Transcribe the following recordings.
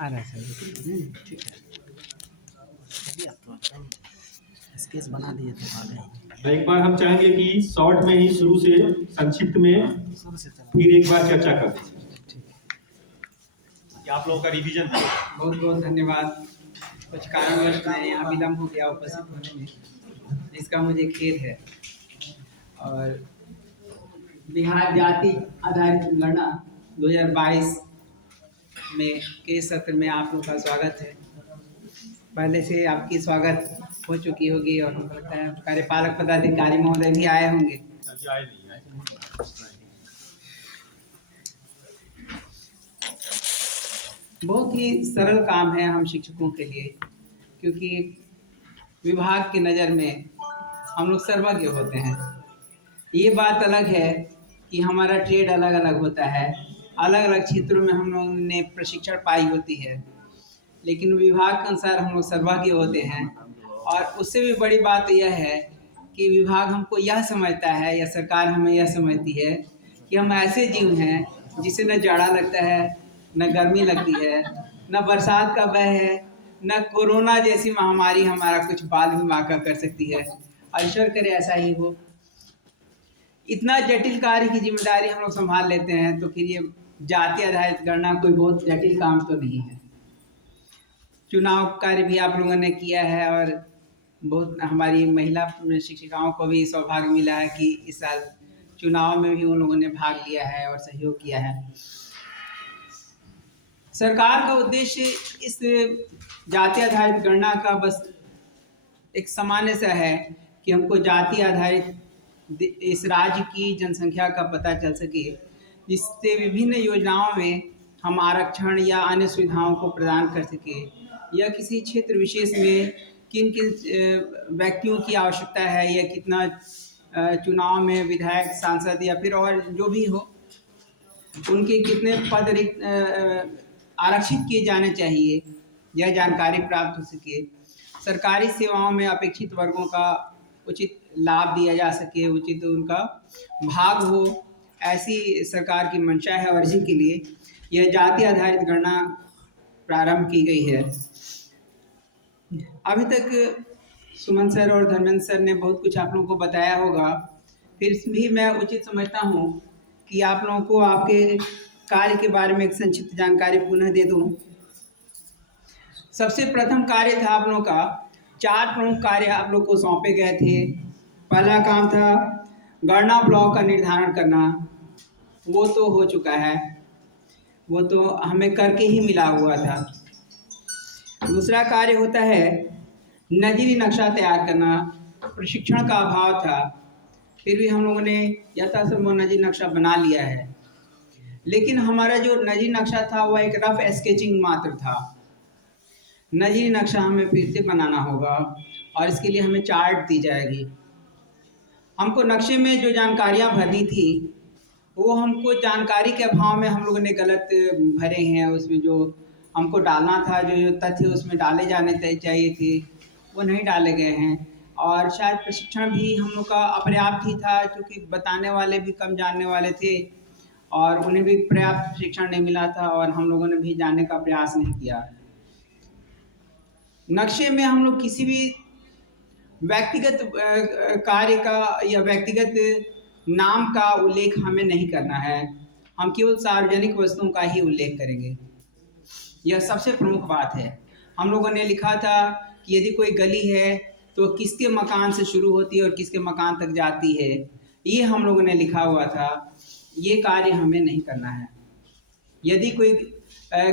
आ रहा है सर। ठीक है, अभी आप तो एकदम स्केच बना दिए थे पहले ही। एक बार हम चाहेंगे कि शॉर्ट में ही शुरू से संक्षिप्त में शुरू से चला। फिर एक बार चर्चा करते हैं। ठीक कि आप लोगों का रिवीजन था। बहुत बहुत धन्यवाद। कुछ कारणवश मैं यहाँ विलम्ब हो गया उपस्थित होने में, जिसका मुझे खेद है। और बिहार जाति आधारित गणना 2022 में के सत्र में आप लोग का स्वागत है। पहले से आपकी स्वागत हो चुकी होगी और हमको लगता है कार्यपालक पदाधिकारी महोदय भी आए होंगे। बहुत ही सरल काम है हम शिक्षकों के लिए, क्योंकि विभाग की नज़र में हम लोग सर्वज्ञ होते हैं। ये बात अलग है कि हमारा ट्रेड अलग अलग होता है, अलग अलग क्षेत्रों में हम लोगों ने प्रशिक्षण पाई होती है, लेकिन विभाग के अनुसार हम लोग सर्वज्ञ होते हैं। और उससे भी बड़ी बात यह है कि विभाग हमको यह समझता है या सरकार हमें यह समझती है कि हम ऐसे जीव हैं जिसे न जाड़ा लगता है, न गर्मी लगती है, न बरसात का भय है, न कोरोना जैसी महामारी हमारा कुछ बाल भी माका कर सकती है। और ईश्वर करे ऐसा ही हो। इतना जटिल कार्य की जिम्मेदारी हम लोग संभाल लेते हैं, तो फिर ये जाति आधारित गणना कोई बहुत जटिल काम तो नहीं है। चुनाव कार्य भी आप लोगों ने किया है और बहुत हमारी महिला शिक्षिकाओं को भी सौभाग्य मिला है कि इस साल चुनाव में भी उन लोगों ने भाग लिया है और सहयोग किया है। सरकार का उद्देश्य इस जाति आधारित गणना का बस एक सामान्य सा है कि हमको जाति आधारित इस राज्य की जनसंख्या का पता चल सके, जिससे विभिन्न योजनाओं में हम आरक्षण या अन्य सुविधाओं को प्रदान कर सके, या किसी क्षेत्र विशेष में किन किन व्यक्तियों की आवश्यकता है, या कितना चुनाव में विधायक, सांसद या फिर और जो भी हो, उनके कितने पद आरक्षित किए जाने चाहिए, यह जानकारी प्राप्त हो सके। सरकारी सेवाओं में अपेक्षित वर्गों का उचित लाभ दिया जा सके, उचित उनका भाग हो, ऐसी सरकार की मंशा है और इसी के लिए यह जाति आधारित गणना प्रारंभ की गई है। अभी तक सुमन सर और धर्मेंद्र सर ने बहुत कुछ आप लोगों को बताया होगा, फिर भी मैं उचित समझता हूँ कि आप लोगों को आपके कार्य के बारे में एक संक्षिप्त जानकारी पुनः दे दूँ। सबसे प्रथम कार्य था आप लोगों का, 4 प्रमुख कार्य आप लोग को सौंपे गए थे। पहला काम था गणना ब्लॉक का निर्धारण करना, वो तो हो चुका है, वो तो हमें करके ही मिला हुआ था। दूसरा कार्य होता है नजरी नक्शा तैयार करना। प्रशिक्षण का अभाव था, फिर भी हम लोगों ने यथासंभव नजरी नक्शा बना लिया है, लेकिन हमारा जो नजरी नक्शा था वह एक रफ स्केचिंग मात्र था। नजरी नक्शा हमें फिर से बनाना होगा और इसके लिए हमें चार्ट दी जाएगी। हमको नक्शे में जो जानकारियाँ भरनी थी वो हमको जानकारी के अभाव में हम लोगों ने गलत भरे हैं। उसमें जो हमको डालना था, जो तथ्य उसमें डाले जाने चाहिए थे, वो नहीं डाले गए हैं। और शायद प्रशिक्षण भी हम लोग का अपर्याप्त ही था, क्योंकि बताने वाले भी कम जानने वाले थे और उन्हें भी पर्याप्त प्रशिक्षण नहीं मिला था और हम लोगों ने भी जानने का प्रयास नहीं किया। नक्शे में हम लोग किसी भी व्यक्तिगत कार्य का या व्यक्तिगत नाम का उल्लेख हमें नहीं करना है, हम केवल सार्वजनिक वस्तुओं का ही उल्लेख करेंगे। यह सबसे प्रमुख बात है। हम लोगों ने लिखा था कि यदि कोई गली है तो किसके मकान से शुरू होती है और किसके मकान तक जाती है, ये हम लोगों ने लिखा हुआ था। ये कार्य हमें नहीं करना है। यदि कोई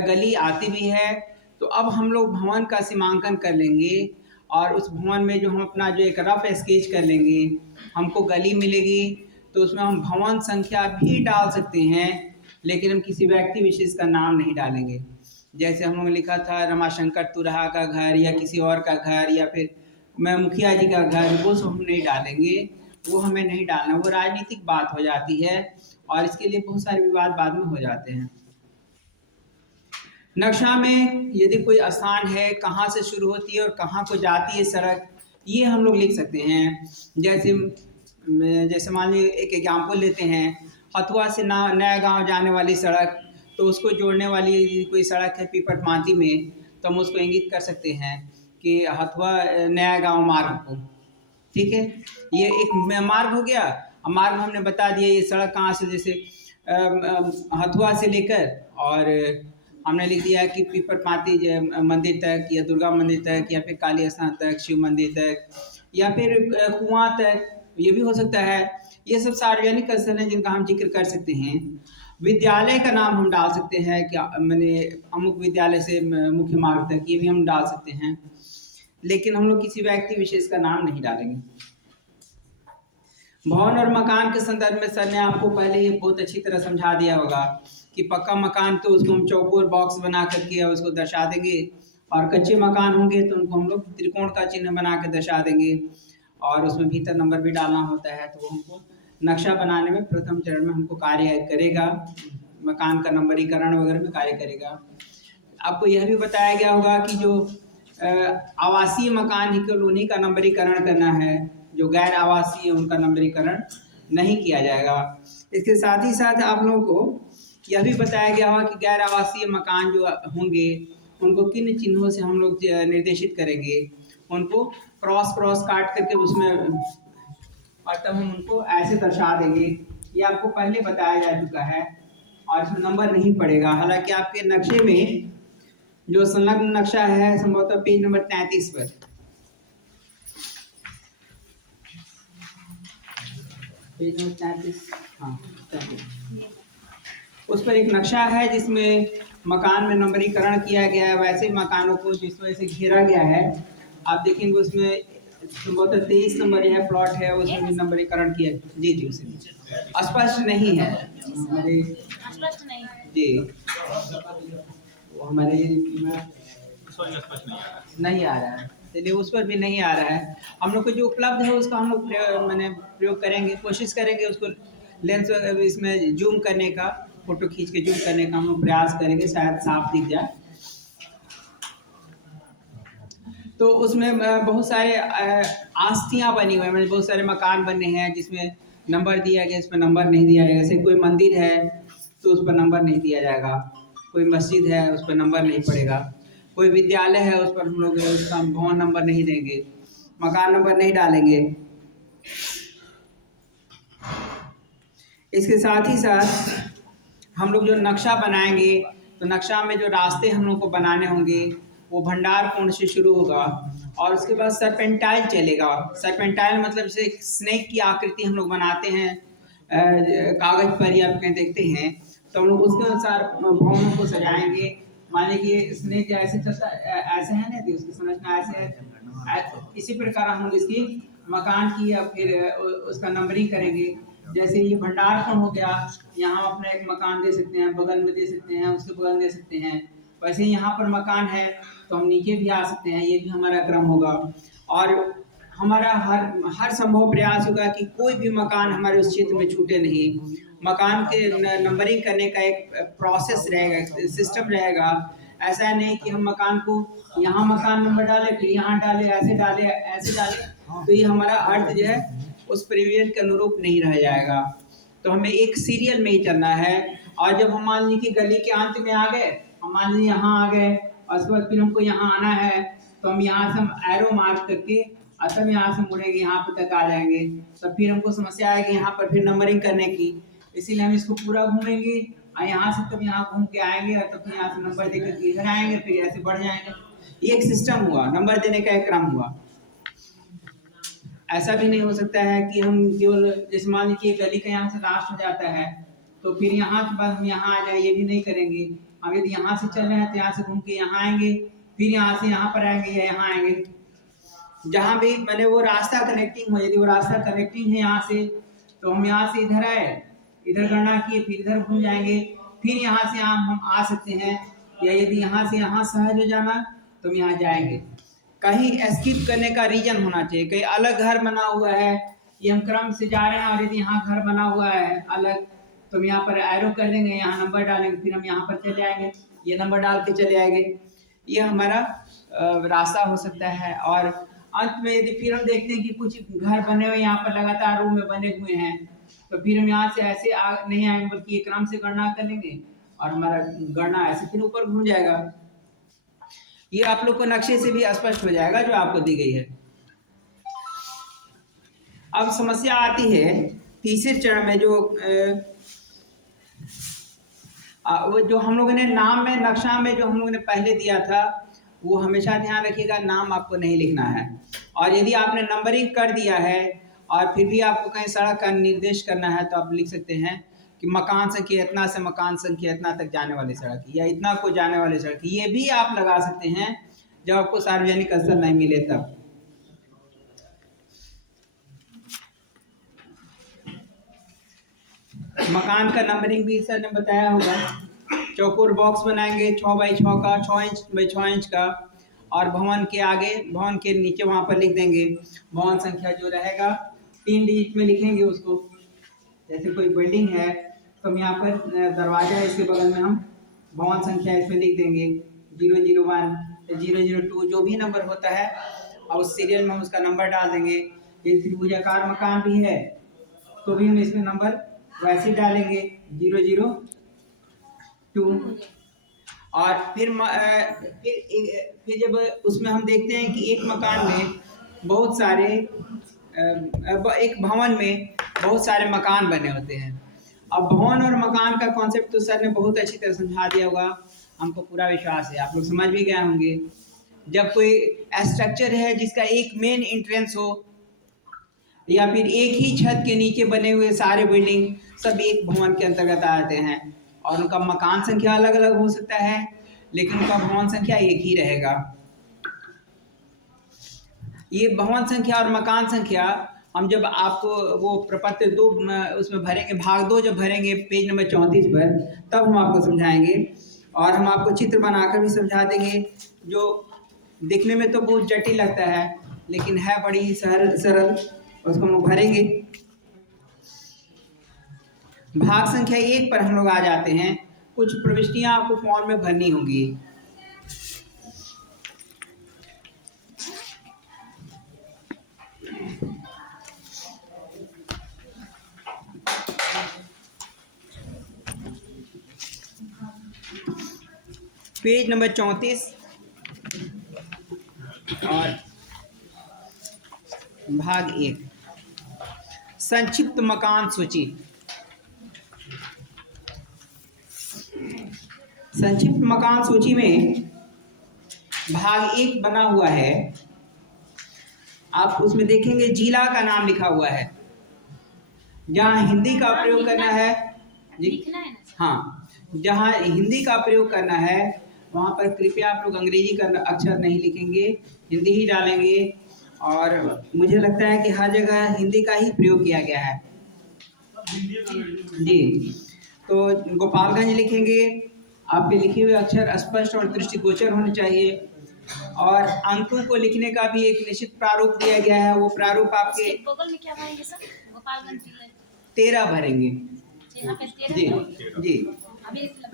गली आती भी है तो अब हम लोग भवन का सीमांकन कर लेंगे और उस भवन में जो हम अपना जो एक रफ स्केच कर लेंगे, हमको गली मिलेगी तो उसमें हम भवन संख्या भी डाल सकते हैं, लेकिन हम किसी व्यक्ति विशेष का नाम नहीं डालेंगे। जैसे हम लोगों ने लिखा था रमाशंकर तुरहा का घर या किसी और का घर या फिर मैं मुखिया जी का घर, वो सब हम नहीं डालेंगे, वो हमें नहीं डालना, वो राजनीतिक बात हो जाती है और इसके लिए बहुत सारे विवाद बाद में हो जाते हैं। नक्शा में यदि कोई स्थान है, कहाँ से शुरू होती है और कहाँ को जाती है सड़क, ये हम लोग लिख सकते हैं। जैसे मान लीजिए एक एग्जाम्पल लेते हैं, हथुआ से नया गांव जाने वाली सड़क, तो उसको जोड़ने वाली कोई सड़क है पीपट माती में, तो हम उसको इंगित कर सकते हैं कि हथुआ नया गांव मार्ग को। ठीक है, ये एक मार्ग हो गया। अब मार्ग में हमने बता दिया ये सड़क कहाँ से, जैसे हथुआ से लेकर और हमने लिख दिया कि पीपट माती मंदिर तक, या दुर्गा मंदिर तक, या फिर काली स्थान तक, शिव मंदिर तक, या फिर कुआं तक, ये भी हो सकता है। ये सब सार्वजनिक स्थल हैं जिनका हम जिक्र कर सकते हैं। विद्यालय का नाम हम डाल सकते हैं, क्या मैंने अमुक विद्यालय से मुख्य मार्ग तक, ये भी हम डाल सकते हैं, लेकिन हम लोग किसी व्यक्ति विशेष का नाम नहीं डालेंगे। भवन और मकान के संदर्भ में सर ने आपको पहले ही बहुत अच्छी तरह समझा दिया होगा कि पक्का मकान तो उसको हम चौकोर बॉक्स बना करके उसको दर्शा देंगे, और कच्चे मकान होंगे तो उनको हम लोग त्रिकोण का चिन्ह बना के दर्शा देंगे, और उसमें भीतर नंबर भी डालना होता है। तो हमको नक्शा बनाने में प्रथम चरण में हमको कार्य करेगा, मकान का नंबरीकरण वगैरह में कार्य करेगा। आपको यह भी बताया गया होगा कि जो आवासीय मकान है केवल उन्हीं का नंबरीकरण करना है, जो गैर आवासीय उनका नंबरीकरण नहीं किया जाएगा। इसके साथ ही साथ आप लोगों को यह भी बताया गया होगा कि गैर आवासीय मकान जो होंगे उनको किन चिन्हों से हम लोग निर्देशित करेंगे, उनको क्रॉस काट करके उसमें, और तब हम उनको ऐसे दर्शा देंगे। ये आपको पहले बताया जा चुका है और इसमें नंबर नहीं पड़ेगा। हालांकि आपके नक्शे में जो संलग्न नक्शा है संभवतः पेज नंबर 33 पर, पेज नंबर 33, हाँ 33, उस पर एक नक्शा है जिसमें मकान में नंबरीकरण किया गया है। वैसे मकानों को जिस वजह से घेरा गया है, आप देखेंगे उसमें संभवतः 23 नंबर यह प्लॉट है, उसमें भी नंबरीकरण किया। जी जी, उसमें स्पष्ट नहीं है हमारे जी, वो हमारे नहीं आ रहा है, चलिए उस पर भी नहीं आ रहा है। हम लोग को जो उपलब्ध है उसका हम लोग मैंने प्रयोग करेंगे, कोशिश करेंगे उसको लेंस इसमें जूम करने का, फोटो खींच के जूम करने का हम लोग प्रयास करेंगे, शायद साफ दिख जाए। तो उसमें बहुत सारे आस्तियाँ बनी हुई हैं, बहुत सारे मकान बने हैं जिसमें नंबर दिया गया, इसमें नंबर नहीं दिया गया। जैसे कोई मंदिर है तो उस पर नंबर नहीं दिया जाएगा, कोई मस्जिद है उस पर नंबर नहीं पड़ेगा, कोई विद्यालय है उस पर हम लोग उसका भवन नंबर नहीं देंगे, मकान नंबर नहीं डालेंगे। इसके साथ ही साथ हम लोग जो नक्शा बनाएंगे तो नक्शा में जो रास्ते हम लोग को बनाने होंगे वो भंडार कोण से शुरू होगा और उसके बाद सरपेंटाइल चलेगा। सरपेंटाइल मतलब जैसे स्नेक की आकृति हम लोग बनाते हैं कागज पर या कहीं देखते हैं, तो हम लोग उसके अनुसार भवनों को सजाएंगे। मान लीजिए स्नेक ऐसे चलता ऐसे है ना, उसकी संरचना ऐसे है, इसी प्रकार हम लोग इसकी मकान की या फिर उसका नंबरिंग करेंगे। जैसे ये भंडार कोण हो गया, यहाँ अपना एक मकान दे सकते हैं, बगल में दे सकते हैं, उसके बगल में दे सकते हैं। वैसे यहाँ पर मकान है तो हम नीचे भी आ सकते हैं, ये भी हमारा क्रम होगा। और हमारा हर संभव प्रयास होगा कि कोई भी मकान हमारे उस क्षेत्र में छूटे नहीं। मकान के नंबरिंग करने का एक प्रोसेस रहेगा, सिस्टम रहेगा। ऐसा नहीं कि हम मकान को यहाँ मकान नंबर डाले फिर यहाँ डाले, ऐसे डाले, तो ये हमारा अर्थ जो है उस परिवेश के अनुरूप नहीं रह जाएगा। तो हमें एक सीरियल में ही चलना है। और जब हम मान लीजिए कि गली के अंत में आ गए, हम मान लीजिए यहाँ आ गए और उसके बाद फिर हमको यहाँ आना है, तो हम यहाँ से हम एरो मार्क करके तब यहाँ से मुड़ेंगे, यहाँ पर तक आ जाएंगे। तब फिर हमको समस्या आएगी यहाँ पर फिर नंबरिंग करने की, इसीलिए हम इसको पूरा घूमेंगे और यहाँ से तब यहाँ घूम के आएंगे और तब यहाँ से नंबर देकर इधर आएंगे, फिर ऐसे बढ़ जाएंगे। ये एक सिस्टम हुआ, नंबर देने का एक क्रम हुआ। ऐसा भी नहीं हो सकता है कि हम केवल जैसे मान लीजिए गली का यहाँ से लास्ट हो जाता है तो फिर यहाँ के बाद हम यहाँ आ जाए, ये भी नहीं करेंगे। हम यदि यहाँ से चल रहे हैं तो यहाँ से घूम के यहाँ आएंगे, फिर यहाँ से यहाँ पर आएंगे या यहाँ आएंगे, जहाँ भी मैंने वो रास्ता कनेक्टिंग हो। यदि वो रास्ता कनेक्टिंग है यहाँ से तो हम यहाँ से इधर आए, इधर गणना किए, फिर इधर घूम जाएंगे, फिर यहाँ से हम आ सकते हैं। या यदि यहाँ से यहाँ सहज हो जाना तो हम यहाँ जाएंगे। कहीं स्किप करने का रीजन होना चाहिए, कहीं अलग घर बना हुआ है, ये हम क्रम से जा रहे हैं और यदि यहाँ घर बना हुआ है अलग तो हम यहाँ पर एरो कर देंगे, यहाँ नंबर डालेंगे, फिर हम यहाँ पर चले आएंगे, ये नंबर डाल के चले आएंगे। ये हमारा रास्ता हो सकता है। और अंत में यदि फिर हम देखते हैं कि कुछ घर बने हुए यहाँ पर लगातार रूम में बने हुए हैं तो फिर हम यहाँ से ऐसे नहीं आएंगे बल्कि ये क्रम से गणना कर लेंगे और हमारा गणना ऐसे फिर ऊपर घूम जाएगा। ये आप लोग को नक्शे से भी स्पष्ट हो जाएगा जो आपको दी गई है। अब समस्या आती है तीसरे चरण में, वो जो हम लोगों ने नाम में नक्शा में जो हम लोगों ने पहले दिया था, वो हमेशा ध्यान रखिएगा, नाम आपको नहीं लिखना है। और यदि आपने नंबरिंग कर दिया है और फिर भी आपको कहीं सड़क का निर्देश करना है, तो आप लिख सकते हैं कि मकान संख्या इतना से मकान संख्या इतना तक जाने वाली सड़क, या इतना को जाने वाली सड़क। ये भी आप लगा सकते हैं जब आपको सार्वजनिक स्थल नहीं मिले तब। मकान का नंबरिंग भी सर ने बताया होगा। चौकोर बॉक्स बनाएंगे 6 बाई 6 का, 6 इंच बाई 6 इंच का, और भवन के आगे, भवन के नीचे वहाँ पर लिख देंगे भवन संख्या जो रहेगा 3 डिजिट में लिखेंगे उसको। जैसे कोई बिल्डिंग है तो हम यहाँ पर दरवाजा है, इसके बगल में हम भवन संख्या इसमें लिख देंगे 001 या 002 जो भी नंबर होता है, और उस सीरियल में हम उसका नंबर डाल देंगे। यदि त्रिभुजाकार मकान भी है तो भी हम इसमें नंबर वैसे डालेंगे 002। और फिर जब उसमें हम देखते हैं कि एक मकान में बहुत सारे, एक भवन में बहुत सारे मकान बने होते हैं। अब भवन और मकान का कॉन्सेप्ट तो सर ने बहुत अच्छी तरह समझा दिया होगा, हमको पूरा विश्वास है आप लोग समझ भी गए होंगे। जब कोई स्ट्रक्चर है जिसका एक मेन एंट्रेंस हो, या फिर एक ही छत के नीचे बने हुए सारे बिल्डिंग सब एक भवन के अंतर्गत आते हैं, और उनका मकान संख्या अलग अलग हो सकता है लेकिन उनका भवन संख्या एक ही रहेगा। ये भवन संख्या और मकान संख्या हम जब आपको वो प्रपत्र 2 उसमें भरेंगे, भाग 2 जब भरेंगे पेज नंबर 34 पर, तब हम आपको समझाएंगे। और हम आपको चित्र बनाकर भी समझा देंगे, जो दिखने में तो बहुत जटिल लगता है लेकिन है बड़ी ही सरल, उसको हम भरेंगे। भाग संख्या 1 पर हम लोग आ जाते हैं। कुछ प्रविष्टियां आपको फॉर्म में भरनी होंगी। पेज नंबर 34 और भाग 1, संक्षिप्त मकान सूची। संक्षिप्त मकान सूची में भाग 1 बना हुआ है। आप उसमें देखेंगे जिला का नाम लिखा हुआ है। जहाँ हिंदी का प्रयोग करना है हाँ, जहाँ हिंदी का प्रयोग करना है वहाँ पर कृपया आप लोग अंग्रेजी का अक्षर नहीं लिखेंगे, हिंदी ही डालेंगे। और मुझे लगता है कि हर जगह हिंदी का ही प्रयोग किया गया है जी। तो गोपालगंज लिखेंगे, आपके लिखे हुए अक्षर स्पष्ट और दृष्टिगोचर होने चाहिए। और अंकों को लिखने का भी एक निश्चित प्रारूप दिया गया है। वो प्रारूप आपके बगल में क्या भरेंगे सर? गोपालगंज जिले 13 भरेंगे जी जी।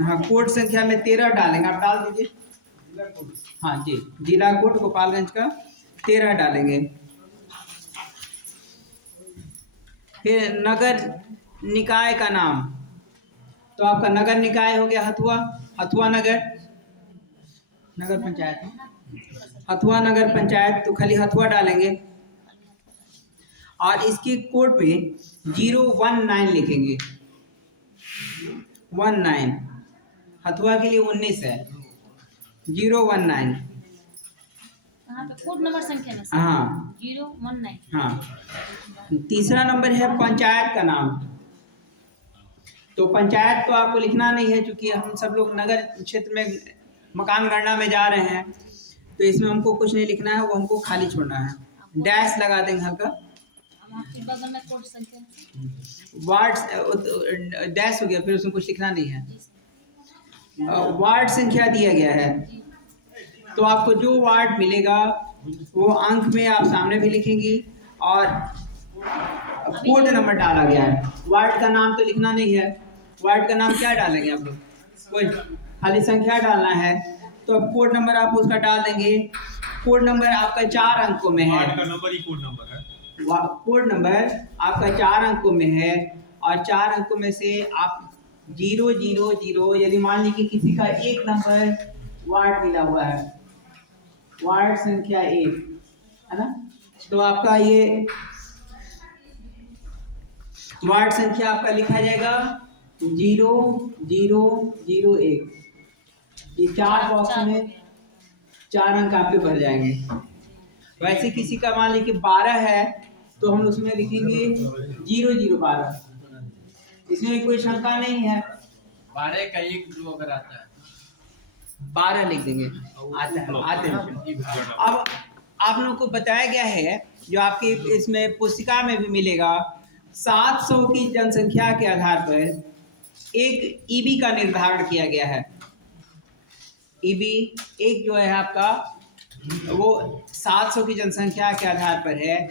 हाँ, कोड संख्या में 13 डालेंगे, आप डाल दीजिए। हाँ जी, जिला कोड गोपालगंज का 13 डालेंगे। फिर नगर निकाय का नाम, तो आपका नगर निकाय हो गया हथुआ, हथुआ नगर, नगर पंचायत, हथुआ नगर पंचायत, तो खाली हथुआ डालेंगे। और इसके कोड पे 019 लिखेंगे, 19, हथुआ के लिए 19 है, 019। कोड नंबर संख्या में हाँ 019। हाँ। तीसरा नंबर है पंचायत का नाम। तो पंचायत तो आपको लिखना नहीं है, क्योंकि हम सब लोग नगर क्षेत्र में मकान गणना में जा रहे हैं, तो इसमें हमको कुछ नहीं लिखना है, वो हमको खाली छोड़ना है। डैश लगा देंगे हल्का। बगल में कोड संख्या वार्ड डैश हो गया, फिर उसमें कुछ लिखना नहीं है। वार्ड संख्या दिया गया है, तो आपको जो वार्ड मिलेगा वो अंक में आप सामने भी लिखेंगी, और कोड नंबर डाला गया है। वार्ड का नाम तो लिखना नहीं है, वार्ड का नाम क्या डालेंगे आप लोग, कोई खाली संख्या डालना है, तो अब कोड नंबर आप उसका डाल देंगे। कोड नंबर आपका 4 अंकों में है, वार्ड का नंबर ही कोड नंबर है। कोड नंबर आपका 4 अंकों में है, और 4 अंकों में से आप 000, यदि मान लीजिए किसी का एक नंबर वार्ड मिला हुआ है, वार्ड संख्या 1 है ना, तो आपका ये वार्ड संख्या आपका लिखा जाएगा 0001। ये 4 बॉक्स में 4 अंक आपके भर जाएंगे। वैसे किसी का मान लीजिए 12 है तो हम उसमें लिखेंगे 0012, इसमें कोई शंका नहीं है। 12 का 1 ध्रुव अगर आता है 12 लिख देंगे, आते हैं। अब आप लोगों को बताया गया है, जो आपकी इसमें पुस्तिका में भी मिलेगा, 700 की जनसंख्या के आधार पर एक ईबी का निर्धारण किया गया है। ईबी एक जो है आपका वो 700 की जनसंख्या के आधार पर है,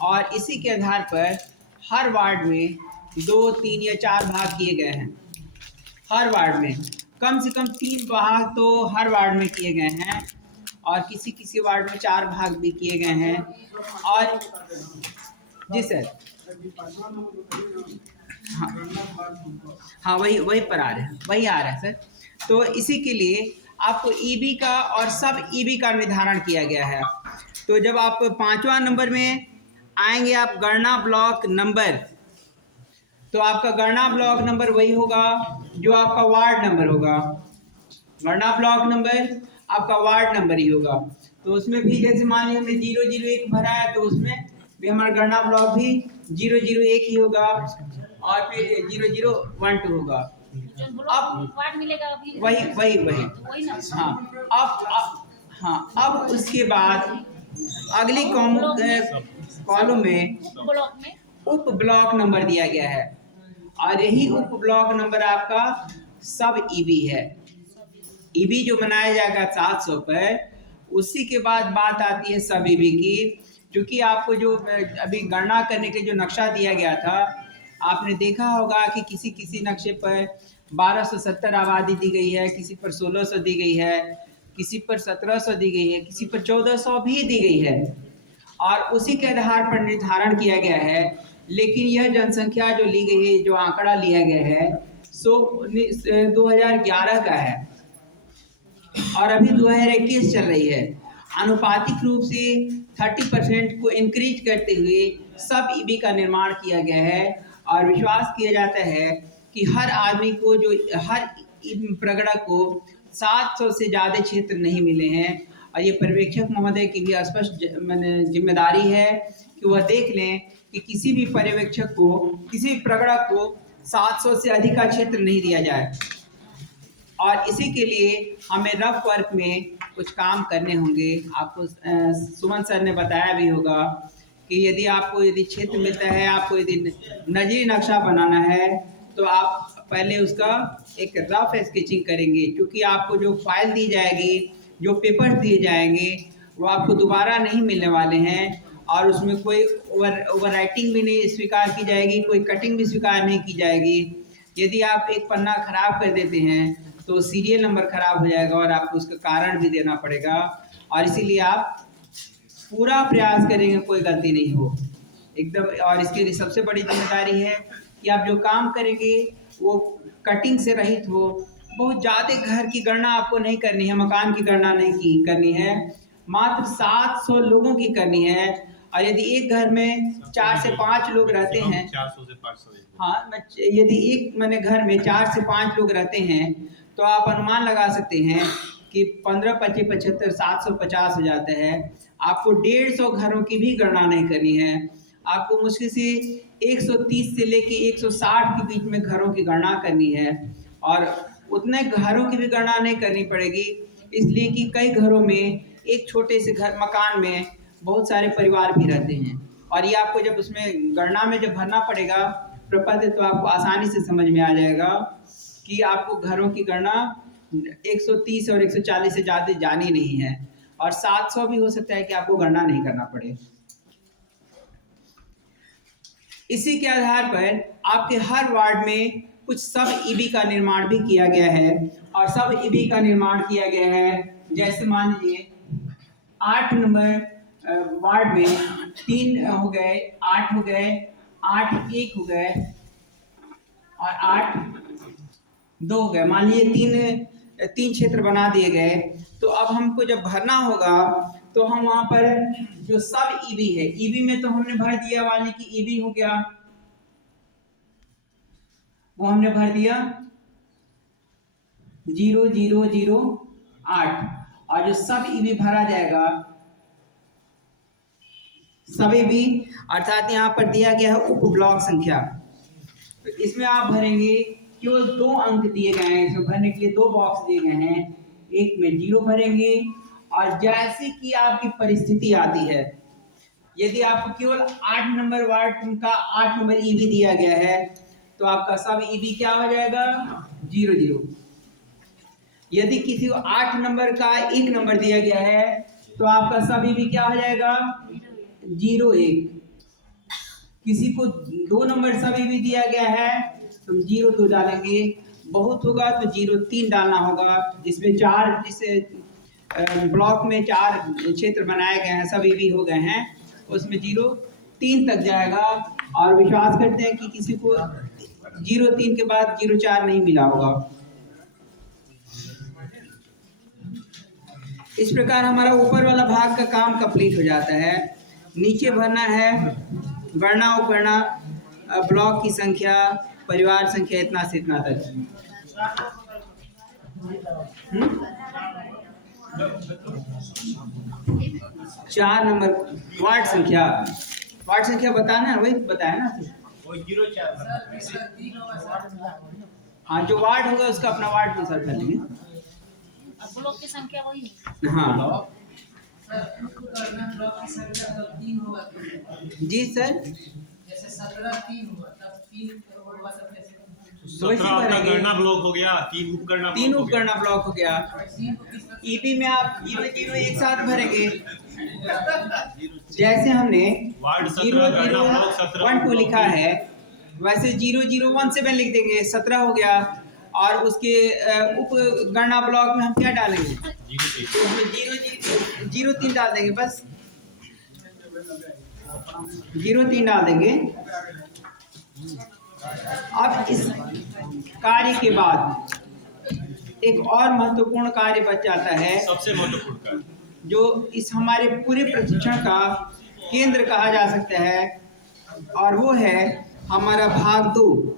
और इसी के आधार पर हर वार्ड में 2, 3 या 4 भाग किए गए हैं। हर वार्ड में कम से कम 3 भाग तो हर वार्ड में किए गए हैं, और किसी किसी वार्ड में 4 भाग भी किए गए हैं। और जी सर, हाँ वही पर आ रहा है, वही आ रहा है सर। तो इसी के लिए आपको ईबी का और सब ईबी का निर्धारण किया गया है। तो जब आप 5वां नंबर में आएंगे आप गणना ब्लॉक नंबर, तो आपका गणना ब्लॉक नंबर वही होगा जो आपका वार्ड नंबर होगा। गणना ब्लॉक नंबर आपका वार्ड नंबर ही होगा। तो उसमें भी जैसे मान लीजिए हमने 001 भरा है, तो उसमें भी हमारा गणना ब्लॉक भी 001 ही होगा, और फिर 0012 होगा। अब वार्ड मिलेगा अभी वही ना। हाँ, अब उसके बाद अगली कॉलम में ब्लॉक में उप ब्लॉक नंबर दिया गया है, और यही उप ब्लॉक नंबर आपका सब ईबी है। ईबी जो बनाया जाएगा 700 पर, उसी के बाद बात आती है सब ईबी की। क्योंकि आपको जो अभी गणना करने के जो नक्शा दिया गया था, आपने देखा होगा कि किसी किसी नक्शे पर 1270 आबादी दी गई है, किसी पर 1600 दी गई है, किसी पर 1700 दी गई है, किसी पर 1400 भी दी गई है, और उसी के आधार पर निर्धारण किया गया है। लेकिन यह जनसंख्या जो ली गई है, जो आंकड़ा लिया गया है, सो 2011 का है, और अभी 2021 चल रही है। आनुपातिक रूप से 30% को इंक्रीज करते हुए सब ईबी का निर्माण किया गया है, और विश्वास किया जाता है कि हर आदमी को, जो हर प्रगणक को 700 से ज़्यादा क्षेत्र नहीं मिले हैं। और ये पर्यवेक्षक महोदय की भी स्पष्ट जिम्मेदारी है कि वह देख लें कि किसी भी पर्यवेक्षक को, किसी भी प्रगणक को 700 से अधिक का क्षेत्र नहीं दिया जाए। और इसी के लिए हमें रफ वर्क में कुछ काम करने होंगे। आपको सुमन सर ने बताया भी होगा कि यदि क्षेत्र मिलता है, आपको यदि नजरी नक्शा बनाना है, तो आप पहले उसका एक रफ स्केचिंग करेंगे। क्योंकि आपको जो फाइल दी जाएगी, जो पेपर्स दिए जाएंगे, वो आपको दोबारा नहीं मिलने वाले हैं, और उसमें कोई ओवर राइटिंग भी नहीं स्वीकार की जाएगी, कोई कटिंग भी स्वीकार नहीं की जाएगी। यदि आप एक पन्ना खराब कर देते हैं तो सीरियल नंबर खराब हो जाएगा, और आपको उसका कारण भी देना पड़ेगा। और इसीलिए आप पूरा प्रयास करेंगे कोई गलती नहीं हो एकदम। और इसके लिए सबसे बड़ी जिम्मेदारी है कि आप जो काम करेंगे वो कटिंग से रहित हो। बहुत ज़्यादा घर की गणना आपको नहीं करनी है, मकान की गणना नहीं करनी है, मात्र 700 लोगों की करनी है। और यदि एक घर में 4 से 5 लोग रहते हैं, 400 से 500, हाँ, यदि एक मैंने घर में 4 से 5 लोग रहते हैं, तो आप अनुमान लगा सकते हैं कि 15, 25, 75, 750 हो जाता है। आपको 150 घरों की भी गणना नहीं करनी है। आपको मुश्किल से 130 से लेके 160 के बीच में घरों की गणना करनी है, और उतने घरों की भी गणना नहीं करनी पड़ेगी, इसलिए कि कई घरों में एक छोटे से घर मकान में बहुत सारे परिवार भी रहते हैं। और ये आपको जब उसमें गणना में जब भरना पड़ेगा प्रपत्र, तो आपको आसानी से समझ में आ जाएगा कि आपको घरों की गणना 130 और 140 से ज़्यादा जानी नहीं है, और 700 भी हो सकता है कि आपको गणना नहीं करना पड़े। इसी के आधार पर आपके हर वार्ड में कुछ सब ईबी का निर्माण भी किया गया है, और सब ईबी का निर्माण किया गया है। जैसे मान लीजिए 8 नंबर वार्ड में 3 हो गए, 8 हो गए, 8 1 हो गए, और 8 2 हो गए। मान लीजिए 3 क्षेत्र बना दिए गए, तो अब हमको जब भरना होगा तो हम वहां पर जो सब ईबी है, ईबी में तो हमने भर दिया, मान लीजिए कि ईबी हो गया, वो हमने भर दिया 0008, और जो सब ईबी भरा जाएगा सब ईबी, अर्थात यहाँ पर दिया गया है उप ब्लॉक संख्या, तो इसमें आप भरेंगे, केवल 2 अंक दिए गए हैं, इसमें भरने के लिए 2 बॉक्स दिए गए हैं, एक में 0 भरेंगे, और जैसे कि आपकी परिस्थिति आती है, यदि आपको केवल 8 नंबर वार्ड का 8 नंबर ईबी दिया गया है, तो आपका सब ईबी क्या हो जाएगा 00। यदि किसी को 8 नंबर का 1 नंबर दिया गया है, तो आपका सब ईबी क्या हो जाएगा 01। किसी को 2 नंबर सब ईबी दिया गया है, तो 02 डालेंगे, बहुत होगा तो 03 डालना होगा, जिसमें 4 जिस ब्लॉक में 4 क्षेत्र बनाए गए हैं, सब ईबी हो गए हैं, उसमें 03 तक जाएगा, और विश्वास करते हैं कि किसी को 03 के बाद 04 नहीं मिला होगा। इस प्रकार हमारा ऊपर वाला भाग का काम कंप्लीट हो जाता है। नीचे भरना है गणना उपगणना, ब्लॉक की संख्या, परिवार संख्या, इतना से इतना तक। 4 नंबर वार्ड संख्या, बताना है, वही बताया ना, हाँ, जो वार्ड होगा उसका अपना वार्ड में सर कर लेंगे। ब्लॉक की संख्या वही है। हाँ जी सर, जैसे 17 3 हुआ तब 3 होगा, तब कैसे? तो वैसे भरेंगे। गणना ब्लॉक हो गया, 3 उपगणना ब्लॉक हो गया। ईबी में आप 0 एक साथ भरेंगे, जैसे हमने 0012 लिखा है, वैसे 0017 लिख देंगे, 17 हो गया, और उसके उप गणना ब्लॉक में हम क्या डालेंगे, तो उसमें 03 डाल देंगे, बस 03 डाल देंगे। अब इस कार्य के बाद एक और महत्वपूर्ण कार्य बच जाता है, सबसे महत्वपूर्ण कार्य, जो इस हमारे पूरे प्रशिक्षण का केंद्र कहा जा सकता है, और वो है हमारा भाग 2,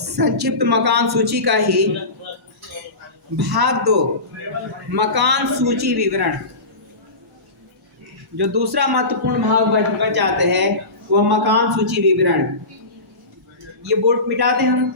संक्षिप्त मकान सूची का ही भाग 2, मकान सूची विवरण। जो दूसरा महत्वपूर्ण भाग बच जाता है वह मकान सूची विवरण। ये बोर्ड मिटा दें हम।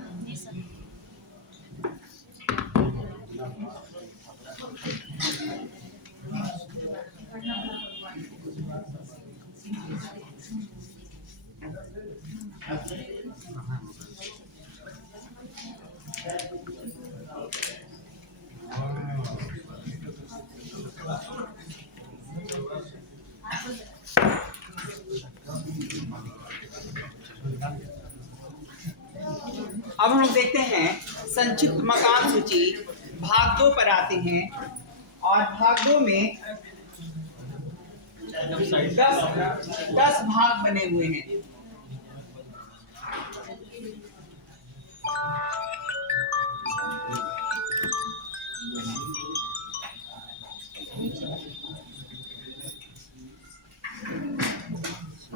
अब हम देखते हैं संक्षिप्त मकान सूची भाग 2 पर आते हैं, और भाग 2 में 10 भाग बने हुए हैं।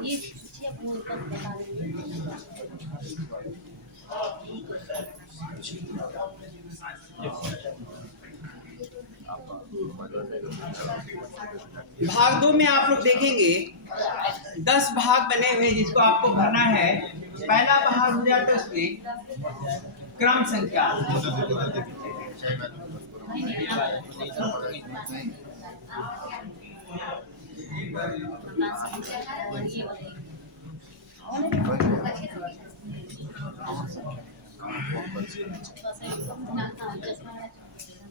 ये सूची आप बोल कर बता भाग 2 में आप लोग देखेंगे 10 भाग बने हुए जिसको आपको भरना है। पहला भाग हो जाता है उसमें क्रम संख्या,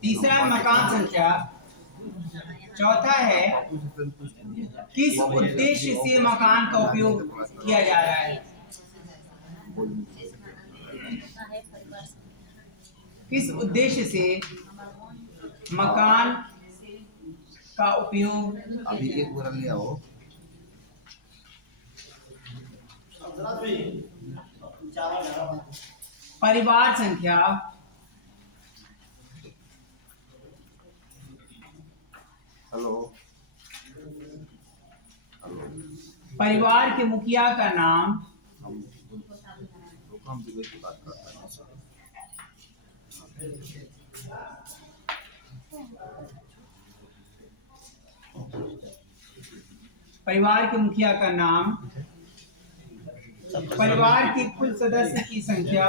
तीसरा मकान संख्या, चौथा है किस उद्देश्य से मकान का उपयोग किया जा रहा है, किस उद्देश्य से मकान का उपयोग। अभी एक बोरा ले आओ। परिवार संख्या, परिवार के मुखिया का नाम, परिवार के मुखिया का नाम, परिवार के कुल सदस्य की संख्या,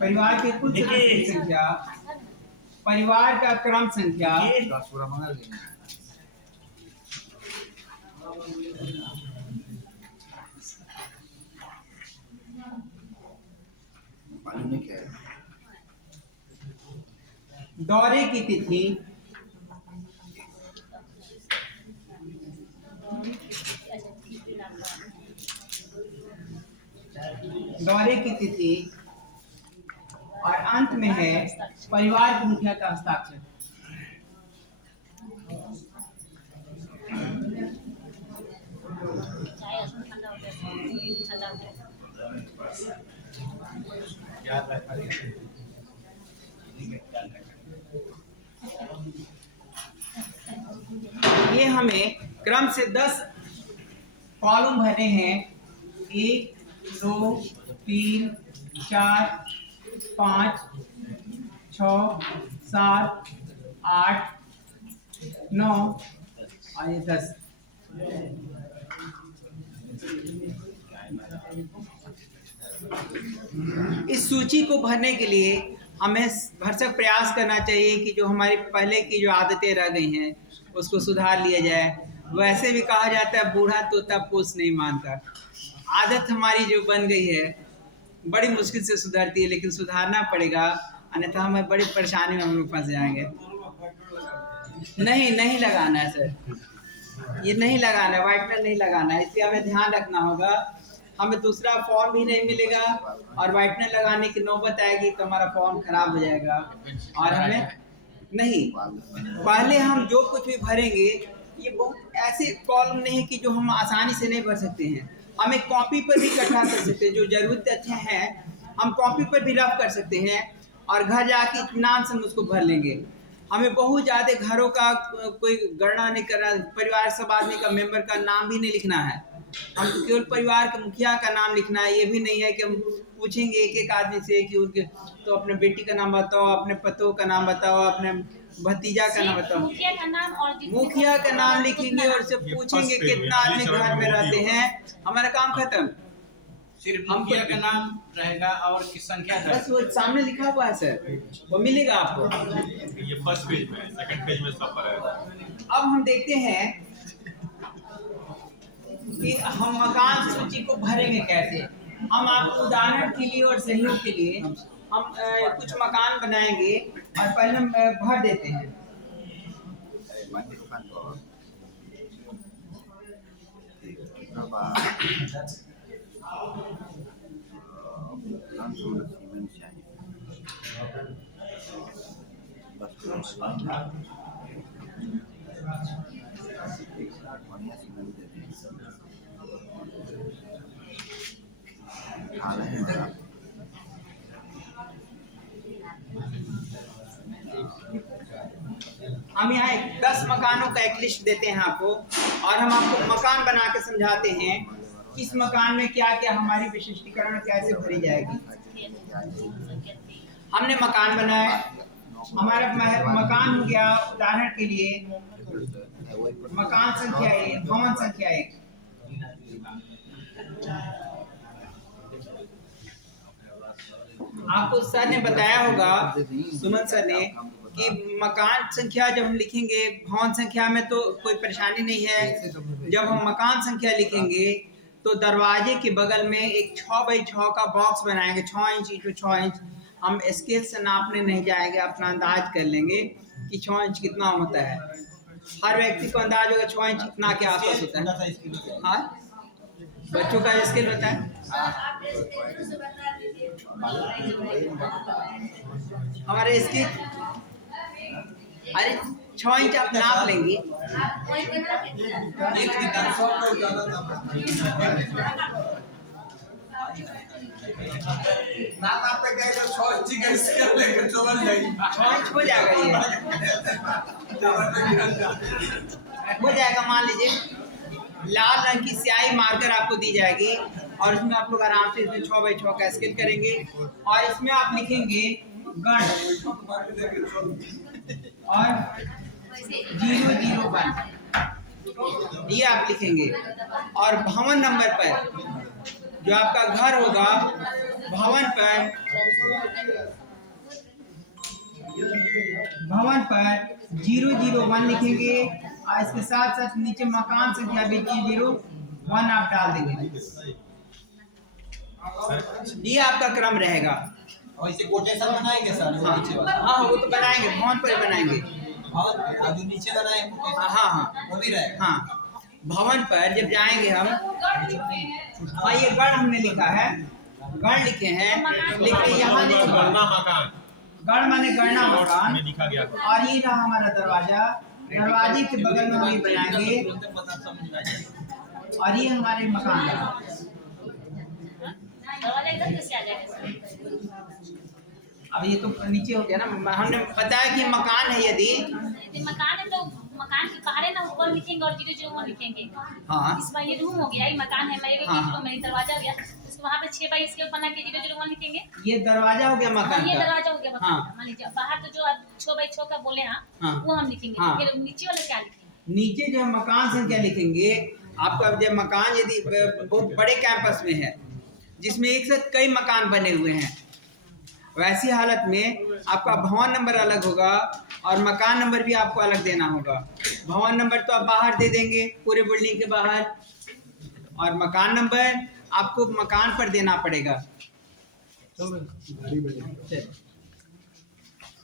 परिवार के कुल सदस्य की संख्या, परिवार का क्रम संख्या, दौरे की तिथि, दौरे की तिथि और अंत में है परिवार के मुखिया का हस्ताक्षर। चाय असम ठंडा हो गया, ठंडा हो गया। ये हमें क्रम से 10 कॉलम भरने हैं। 1 2 3 4 5 6 7 8 9 और ये 10। इस सूची को भरने के लिए हमें भरसक प्रयास करना चाहिए कि जो हमारी पहले की जो आदतें रह गई हैं उसको सुधार लिया जाए। वैसे भी कहा जाता है बूढ़ा तोता पूछ नहीं मानता। आदत हमारी जो बन गई है बड़ी मुश्किल से सुधरती है, लेकिन सुधारना पड़ेगा, अन्यथा हमें बड़ी परेशानी में हम लोग फंस जाएंगे। नहीं लगाना है सर, ये नहीं लगाना है, व्हाइटनर नहीं लगाना है, इसलिए हमें ध्यान रखना होगा। हमें दूसरा फॉर्म भी नहीं मिलेगा और व्हाइटनर लगाने की नौबत आएगी तो हमारा फॉर्म खराब हो जाएगा। और हमें नहीं, पहले हम जो कुछ भी भरेंगे ये बहुत ऐसे कॉलम नहीं है कि जो हम आसानी से नहीं भर सकते हैं। हम एक कॉपी पर भी इकट्ठा कर सकते हैं, जो जरूरत तथ्य हैं हम कॉपी पर भी रफ कर सकते हैं और घर जाके इत्मीनान से हम उसको भर लेंगे। हमें बहुत ज़्यादा घरों का कोई गणना नहीं करना, परिवार सब आदमी का मेंबर का नाम भी नहीं लिखना है। हम केवल परिवार के मुखिया का नाम लिखना है। ये भी नहीं है कि हम पूछेंगे एक एक आदमी से कि उनके तो अपने बेटी का नाम बताओ, अपने पतों का नाम बताओ, अपने भतीजा का नाम बताओ। मुखिया का नाम और मुखिया का नाम लिखेंगे और से पूछेंगे कितना आदमी घर में रहते हैं, हमारा काम खत्म। सिर्फ मुखिया का नाम रहेगा और की संख्या बस वो सामने लिखा हुआ है सर, वो मिलेगा आपको। ये फर्स्ट पेज में, सेकंड पेज में सब पर है। अब हम देखते हैं कि हम मकान सूची को भरेंगे कैसे। हम आपको उदाहरण के लिए और सहयोग के लिए हम कुछ मकान बनाएंगे और पहले हम भर देते हैं। हम यहाँ 10 मकानों का एक लिस्ट देते हैं आपको और हम आपको मकान बना के समझाते हैं किस मकान में क्या क्या हमारी विशिष्टीकरण कैसे भरी जाएगी। हमने मकान बनाया, हमारा मकान हो गया उदाहरण के लिए मकान संख्या 1, भवन संख्या 1। आपको सर ने बताया होगा, सुमन सर ने, कि मकान संख्या जब हम लिखेंगे, भवन संख्या में तो कोई परेशानी नहीं है। जब हम मकान संख्या लिखेंगे तो दरवाजे के बगल में एक 6x6 का बॉक्स बनाएंगे, 6 इंच इंटू 6 इंच। हम स्केल से नापने नहीं जाएंगे, अपना अंदाज कर लेंगे कि 6 इंच कितना होता है। हर व्यक्ति को अंदाज होगा 6 इंच कितना के आसपास होता है। हाँ, बच्चों का स्केल बताएं। हमारे इसकी अरे 6 इंच आप नाप लेंगी। हो जाएगा ये, हो जाएगा। मान लीजिए लाल रंग की स्याही मार्कर आपको दी जाएगी और इसमें आप लोग आराम से इसमें 6 बाई 6 का स्केच करेंगे और इसमें आप लिखेंगे गण और 001 ये आप लिखेंगे और भवन नंबर पर जो आपका घर होगा भवन पर 001 लिखेंगे और इसके साथ साथ नीचे मकान संख्या भी 001 आप डाल देंगे। ये आपका क्रम रहेगा। और इसे कोटेशन बनाएंगे सर? हाँ हाँ वो तो बनाएंगे, भवन पर बनाएंगे। और जो नीचे बनाए हाँ हाँ वो भी रहेगा। हाँ भवन पर जब जाएंगे हम, हाँ ये गढ़ हमने लिखा है, गढ़ लिखे हैं, लेकिन यहाँ नहीं गणना मकान, गढ़ माने गणना मकान। में लिखा गया था। और ये रहा हमारा दरवाजा, दरवाजे के बगल में हम ये बनाएंगे और ये हमारे मकान का। दरवाजा इधर कैसे आ जाएगा सर? अब ये तो नीचे हो गया ना, हमने बताया कि मकान है यदि यदि मकान है तो मकान के पहाड़े ना ऊपर लिखेंगे और 001 लिखेंगे। हाँ इस बार ये रूम हो गया, ये मकान है मेरे, हाँ, तो मेरी दरवाजा हो गया, उसको वहाँ पे 6 बाई इसके बना के 001 लिखेंगे। ये दरवाजा हो गया मकान ये का। दरवाजा हो गया मकान हाँ। का। मान लीजिए बाहर तो जो आप 6 बाई 6 का बोले हैं हाँ। वो हम लिखेंगे। हाँ। फिर नीचे वाले क्या लिखेंगे? नीचे जो है मकान संख्या लिखेंगे। आपका जब मकान यदि बहुत बड़े कैंपस में है जिसमें एक साथ कई मकान बने हुए हैं, वैसी हालत में आपका भवन नंबर अलग होगा और मकान नंबर भी आपको अलग देना होगा। भवन नंबर तो आप बाहर दे देंगे पूरे बिल्डिंग के बाहर, और मकान नंबर आपको मकान पर देना पड़ेगा।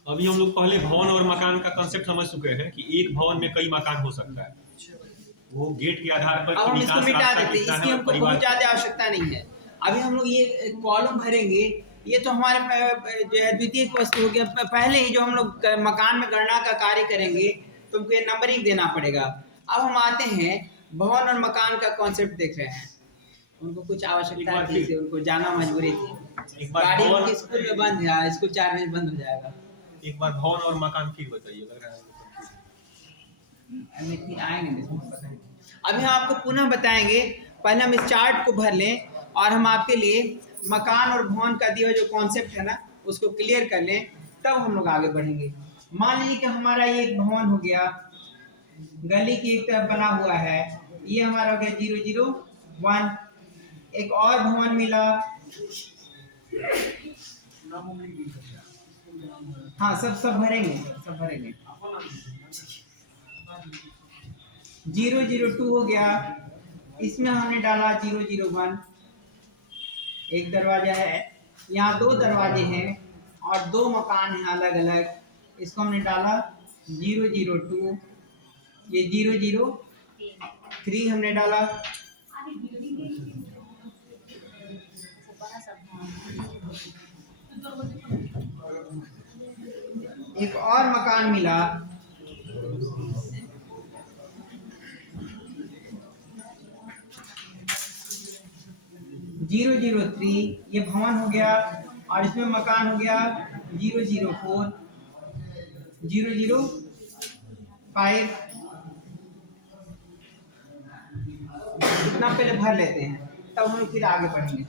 अभी हम लोग पहले भवन और मकान का कंसेप्ट समझ चुके हैं कि एक भवन में कई मकान हो सकता है। वो गेट के आधार पर अब हम इसको विकास मिटा रास्ता देते हैं, कितना इसकी है और हमको परिवार बहुत ज़्यादा आवश्यकता नहीं है। अभी हम लोग ये कॉलम भरेंगे, ये तो हमारे जो है द्वितीय वस्तु हो गया। पहले ही जो हम लोग मकान में गणना का कार्य करेंगे तुमको ये नंबरिंग देना पड़ेगा। अब हम आते हैं भवन और मकान का कॉन्सेप्ट देख रहे हैं। उनको कुछ आवश्यकता थी, उनको जाना मजबूरी थी। एक बार गाड़ी भवन उनकी स्कूल में बंद है, स्कूल 4 बजे बंद हो जाएगा। एक बार भवन और मकान फिर बताइए, लग रहा है फिर आएंगे इसमें पता नहीं। अभी हम आपको पुनः बताएंगे, पहले हम इस चार्ट को भर लें और हम आपके लिए मकान और भवन का दिया जो कॉन्सेप्ट है ना उसको क्लियर कर लें, तब हम लोग आगे बढ़ेंगे। मान लीजिए कि हमारा ये एक भवन हो गया, गली की एक तरफ बना हुआ है, ये हमारा हो गया 001। एक और भवन मिला, हाँ सब भरेंगे, सब भरेंगे। 002 हो गया, इसमें हमने डाला 001। एक दरवाजा है, यहाँ 2 दरवाजे हैं और 2 मकान हैं अलग अलग, इसको हमने डाला 002। ये 003 हमने डाला। एक और मकान मिला, 003, ये भवन हो गया और इसमें मकान हो गया 004, 005। इतना पहले भर लेते हैं, तब हम लोग फिर आगे बढ़ेंगे।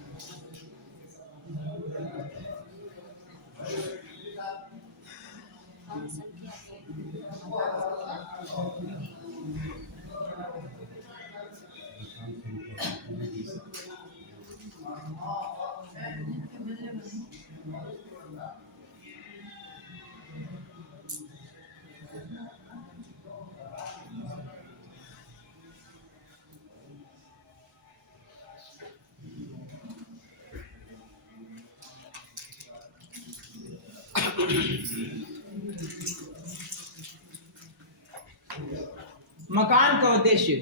मकान का उद्देश्य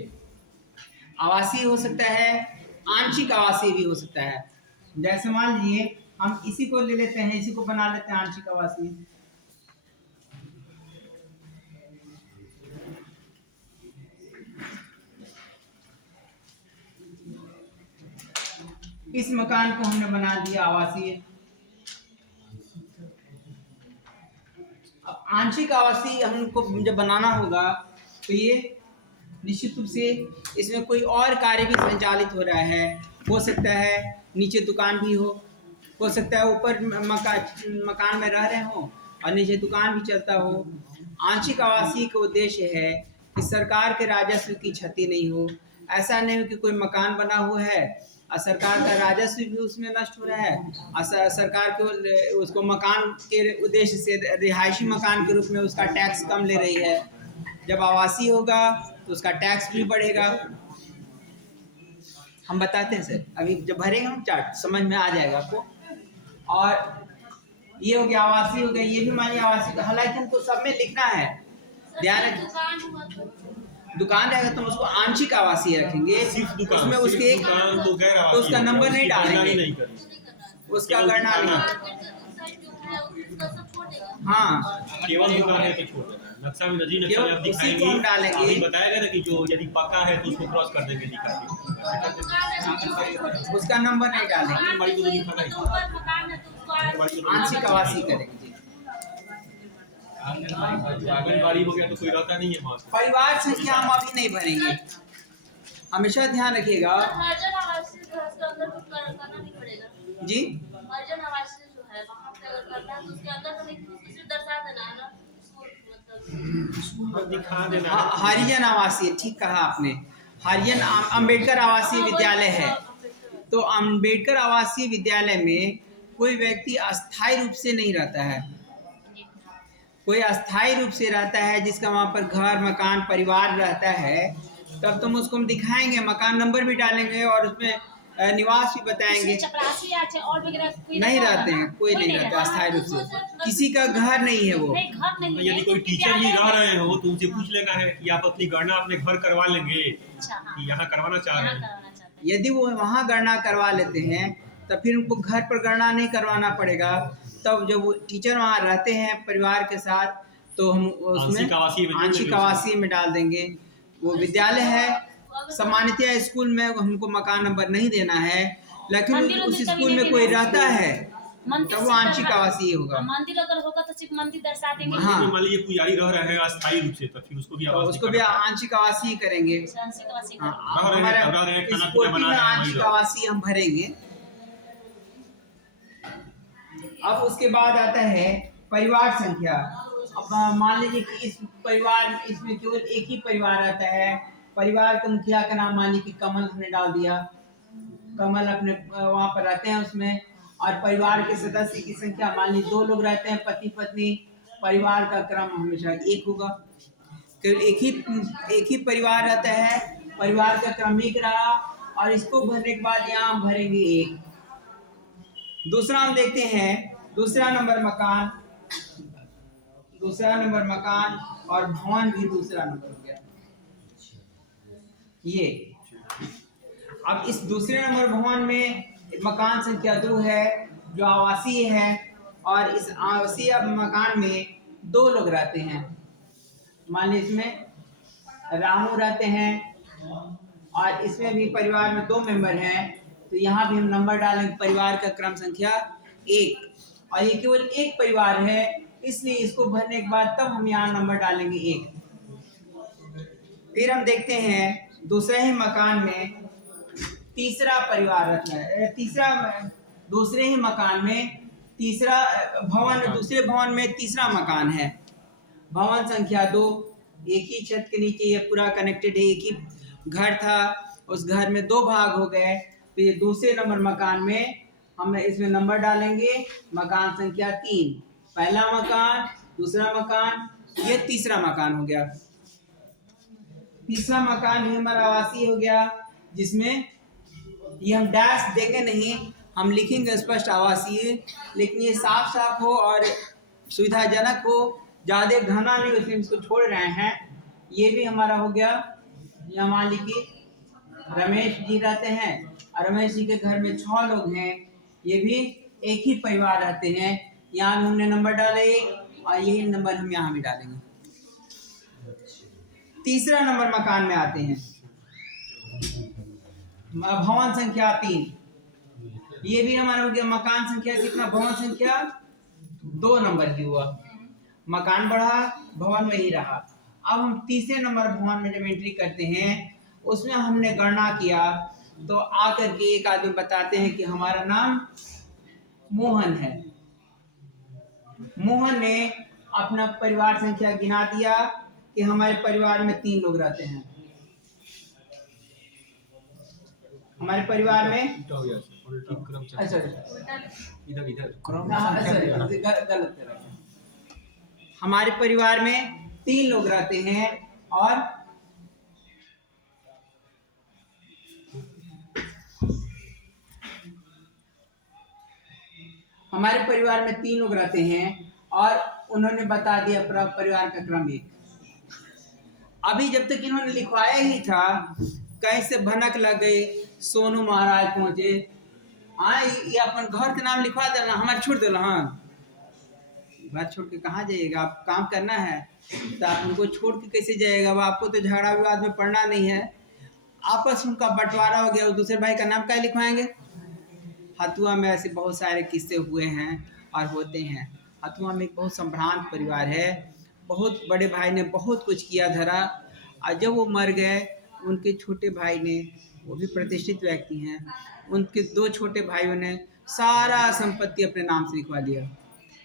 आवासीय हो सकता है, आंशिक आवासीय भी हो सकता है। जैसे मान लीजिए हम इसी को ले लेते हैं, इसी को बना लेते हैं आंशिक आवासीय। इस मकान को हमने बना दिया आवासीय। अब आंशिक आवासीय हमको जब बनाना होगा तो ये निश्चित रूप से इसमें कोई और कार्य भी संचालित हो रहा है। हो सकता है नीचे दुकान भी हो सकता है ऊपर मकान में रह रहे हो और नीचे दुकान भी चलता हो। आंशिक आवासीय का उद्देश्य है कि सरकार के राजस्व की क्षति नहीं हो। ऐसा नहीं हो कि कोई मकान बना हुआ है और सरकार का राजस्व भी उसमें नष्ट हो रहा है और सरकार के उसको मकान के उद्देश्य से रिहायशी मकान के रूप में उसका टैक्स कम ले रही है। जब आवासीय होगा तो उसका टैक्स भी बढ़ेगा। हम बताते हैं सर, अभी जब भरेंगे हम चार्ट समझ में आ जाएगा आपको। और ये हो गया आवासीय हो गया, ये भी मानिए आवासीय। हालांकि हमको सब में लिखना है, ध्यान रखें। दुकान रहेगा तो उसको आंशिक आवासीय रखेंगे, सिर्फ दुकान, उसमें सिर्फ उसके दुकान तो गैर आवासीय तो उसका नंबर नहीं डालेंगे, नहीं करेंगे। उसका गणना नहीं। हाँ, केवल दुकान है तो छोड़ देना है। नक्शा में नजी नक्शा में आप उसी को दिखाएंगे, हम डालेंगे। अभी बताएगा ना कि जो यदि पक्का है तो उसको क्रॉस कर देंगे लिखा के। उसका नंबर नहीं डालेंगे, हमारी तो लिखा नहीं, आंशिक आवासीय करेंगे। आंगनबाड़ी हो गया तो कोई रहता नहीं है वहाँ से। परिवार संख्या हम अभी नहीं भरेंगे, हमेशा ध्यान रखिएगा जी। दिखा देना। हरिजन आवासीय, ठीक कहा आपने। हरिजन अंबेडकर आवासीय विद्यालय है, तो अंबेडकर आवासीय विद्यालय में कोई व्यक्ति अस्थायी रूप से नहीं रहता है। कोई अस्थायी रूप से रहता है जिसका वहाँ पर घर मकान परिवार रहता है, तब तुम उसको हम दिखाएंगे, मकान नंबर भी डालेंगे और उसमें निवास भी बताएंगे। नहीं रहते हैं, कोई नहीं रहता अस्थायी रूप से, किसी का घर नहीं है वो। यदि कोई टीचर ही रह रहे हो तो उनसे पूछ लेना है कि आप अपनी गणना अपने घर करवा लेंगे कि यहाँ करवाना चाह रहे हैं। यदि वो वहाँ गणना करवा लेते हैं तब फिर उनको घर पर गणना नहीं करवाना पड़ेगा। तब जब वो टीचर वहाँ रहते हैं परिवार के साथ तो हम उसमें आंशिक आवासीय में डाल देंगे। वो विद्यालय है, सामान्यतः स्कूल में हमको मकान नंबर नहीं देना है, लेकिन उस स्कूल में कोई रहता है तब वो आंशिक आवासीय होगा। मंदिर अगर होगा तो सिर्फ मंदिर दर्शा देंगे। हाँ, मान लीजिए पुजारी रह रहे हैं अस्थायी रूप से, तो फिर उसको भी आंशिक आवासीय करेंगे। हाँ, हमारे इस कोटि में आंशिक आवासीय हम भरेंगे। अब उसके बाद आता है परिवार संख्या। अब मान लीजिए कि इस परिवार इसमें केवल एक ही परिवार आता है। परिवार के मुखिया का नाम मान लीजिए कि कमल हमने डाल दिया, कमल अपने वहाँ पर रहते हैं उसमें। और परिवार के सदस्य की संख्या मान लीजिए 2 लोग रहते हैं, पति पत्नी। परिवार का क्रम हमेशा 1 होगा, एक ही परिवार रहता है, परिवार का क्रम 1 रहा। और इसको भरने के बाद यहाँ हम भरेंगे 1। दूसरा हम देखते हैं, दूसरा नंबर मकान और भवन भी दूसरा नंबर हो गया ये। अब इस दूसरे नंबर भवन में मकान संख्या 2 है जो आवासीय है, और इस आवासीय मकान में 2 लोग रहते हैं। मान लीजिए इसमें रामू रहते हैं और इसमें भी परिवार में 2 मेंबर हैं, तो यहाँ भी हम नंबर डालेंगे परिवार का क्रम संख्या 1। और ये केवल एक परिवार है, इसलिए इसको भरने के बाद तब हम यहाँ नंबर डालेंगे 1। फिर हम देखते हैं दूसरे ही मकान में तीसरा परिवार रहता है। दूसरे ही मकान में तीसरा भवन, दूसरे भवन में तीसरा मकान है। भवन संख्या 2, एक ही छत के नीचे ये पूरा कनेक्टेड है, एक ही घर था, उस घर में 2 भाग हो गए। तो ये दूसरे नंबर मकान में हम इसमें नंबर डालेंगे मकान संख्या 3। पहला मकान, दूसरा मकान, ये तीसरा मकान हो गया। तीसरा मकान भी हमारा आवासीय हो गया, जिसमें ये हम डैश देंगे नहीं, हम लिखेंगे स्पष्ट आवासीय, लेकिन ये साफ साफ हो और सुविधाजनक हो, ज़्यादा घना नहीं, उसमें इसको छोड़ रहे हैं। ये भी हमारा हो गया। यहाँ मान लीजिए रमेश जी रहते हैं और रमेश जी के घर में 6 लोग हैं, ये भी एक ही परिवार रहते हैं। यहाँ भी हमने नंबर डाले और यही नंबर हम यहाँ भी डालेंगे। तीसरा नंबर मकान में आते हैं, भवन संख्या 3। ये भी हमारा हो गया मकान संख्या कितना, भवन संख्या 2 नंबर की हुआ। मकान बढ़ा, भवन वही रहा। अब हम तीसरे नंबर भवन में जब एंट्री करते हैं, उसमें हमने गणना किया तो आकर के एक आदमी बताते हैं कि हमारा नाम मोहन है। मोहन ने अपना परिवार संख्या गिना दिया कि हमारे परिवार में 3 लोग रहते हैं। हमारे परिवार में अच्छा इधर गलत है। हमारे परिवार में 3 लोग रहते हैं और हमारे परिवार में 3 लोग रहते हैं और उन्होंने बता दिया परिवार का क्रम 1। अभी जब तक इन्होंने लिखवाया ही था, कहीं से भनक लग गई, सोनू महाराज पहुंचे, हाँ ये अपन घर के नाम लिखवा देना, हमारे छोड़ देना। हाँ घर छोड़ के कहाँ जाइएगा, आप काम करना है तो आप उनको छोड़ के कैसे जाइएगा। वो आपको तो झगड़ा विवाद में पड़ना नहीं है। आपस में उनका बंटवारा हो गया, दूसरे भाई का नाम क्या लिखवाएंगे। हथुआ में ऐसे बहुत सारे किस्से हुए हैं और होते हैं। हथुआ में एक बहुत संभ्रांत परिवार है। बहुत बड़े भाई ने बहुत कुछ किया धरा, और जब वो मर गए, उनके छोटे भाई ने, वो भी प्रतिष्ठित व्यक्ति हैं, उनके 2 छोटे भाइयों ने सारा संपत्ति अपने नाम से लिखवा दिया।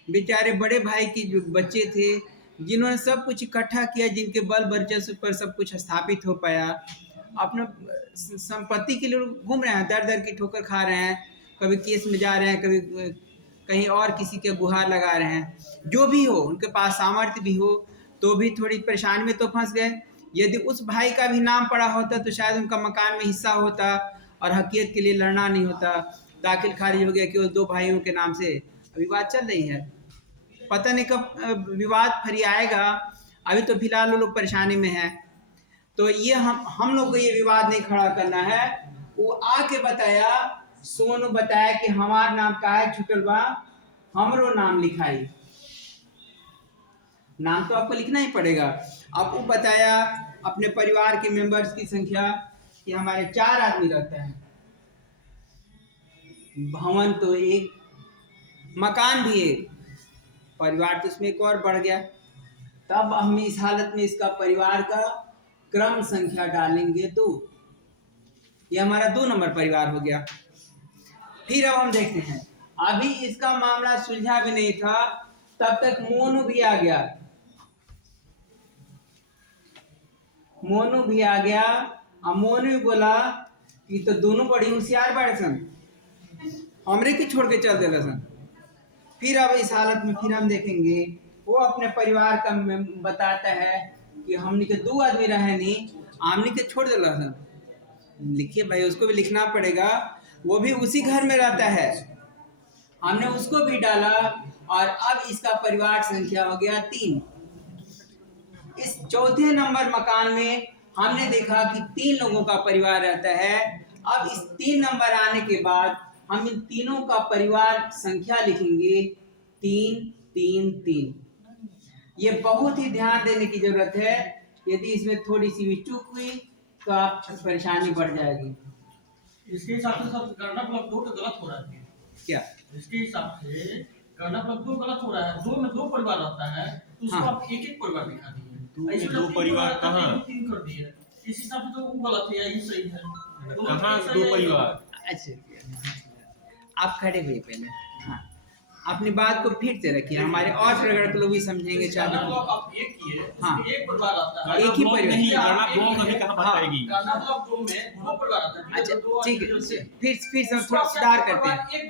बेचारे बड़े भाई के जो बच्चे थे, जिन्होंने सब कुछ इकट्ठा किया, जिनके बल वर्चस्व पर सब कुछ स्थापित हो पाया, अपना संपत्ति के लिए घूम रहे हैं, दर दर की ठोकर खा रहे हैं, कभी केस में जा रहे हैं, कभी कहीं और किसी के गुहार लगा रहे हैं। जो भी हो, उनके पास सामर्थ्य भी हो, तो भी थोड़ी परेशानी में तो फंस गए। यदि उस भाई का भी नाम पड़ा होता तो शायद उनका मकान में हिस्सा होता और हकीकत के लिए लड़ना नहीं होता। दाखिल खारिज हो गया केवल 2 भाइयों के नाम से। विवाद चल रही है, पता नहीं कब विवाद फरी आएगा। अभी तो फिलहाल वो लोग परेशानी में हैं। तो ये हम लोग को ये विवाद नहीं खड़ा करना है। वो आके बताया, सोनू बताया कि हमारा नाम का है छुटल बा, हमरो नाम लिखाई। नाम तो आपको लिखना ही पड़ेगा। अब वो बताया अपने परिवार के मेंबर्स की संख्या कि हमारे 4 आदमी रहते हैं। भवन तो 1, मकान भी 1, परिवार तो इसमें एक और बढ़ गया। तब हम इस हालत में इसका परिवार का क्रम संख्या डालेंगे 2। ये हमारा 2 नंबर परिवार हो गया। फिर अब हम देखते हैं, अभी इसका मामला सुलझा भी नहीं था, तब तक मोनू भी आ गया। मोनू भी आ गया और मोनू भी बोला कि तो दोनों बड़ी होशियार बड़े सन, हमरे के छोड़ के चल देला सन। फिर अब इस हालत में फिर हम देखेंगे, वो अपने परिवार का बताता है कि हमने के 2 आदमी रहे नहीं, आमने के छोड़ देला सन। लिखिए भाई, उसको भी लिखना पड़ेगा, वो भी उसी घर में रहता है। हमने उसको भी डाला और अब इसका परिवार संख्या हो गया 3। इस चौथे नंबर मकान में हमने देखा कि 3 लोगों का परिवार रहता है। अब इस 3 नंबर आने के बाद हम इन तीनों का परिवार संख्या लिखेंगे 3 3 3। ये बहुत ही ध्यान देने की जरूरत है। यदि इसमें थोड़ी सी भी चूक हुई तो आप परेशानी बढ़ जाएगी। इसके हिसाब से सब गणना ब्लॉक 2 तो गलत हो रहा है। क्या इसके हिसाब से गणना ब्लॉक 2 गलत हो रहा है। 2 में 2 परिवार रहता है, तो उसको हाँ। आप एक परिवार दिखा दिए। 2 परिवार कहाँ? 3 कर दिए। इस हिसाब से तो वो गलत है या ये सही है? कहाँ 2 परिवार? अच्छा, आप खड़े हुए पहले। हाँ, अपनी बात को फिर से रखिए, हमारे और प्रगढ़ के लोग भी समझेंगे। गणना ब्लॉक आप एक किए, हाँ। उसमें एक परिवार आता है। एक ही परिवार नहीं, गणना ब्लॉक अभी कहाँ बताएगी? गणना ब्लॉक 2 में 2 परिवार आता है। अच्छा दो ठीक है, आदमी फिर से थोड़ा सुधार करते हैं। एक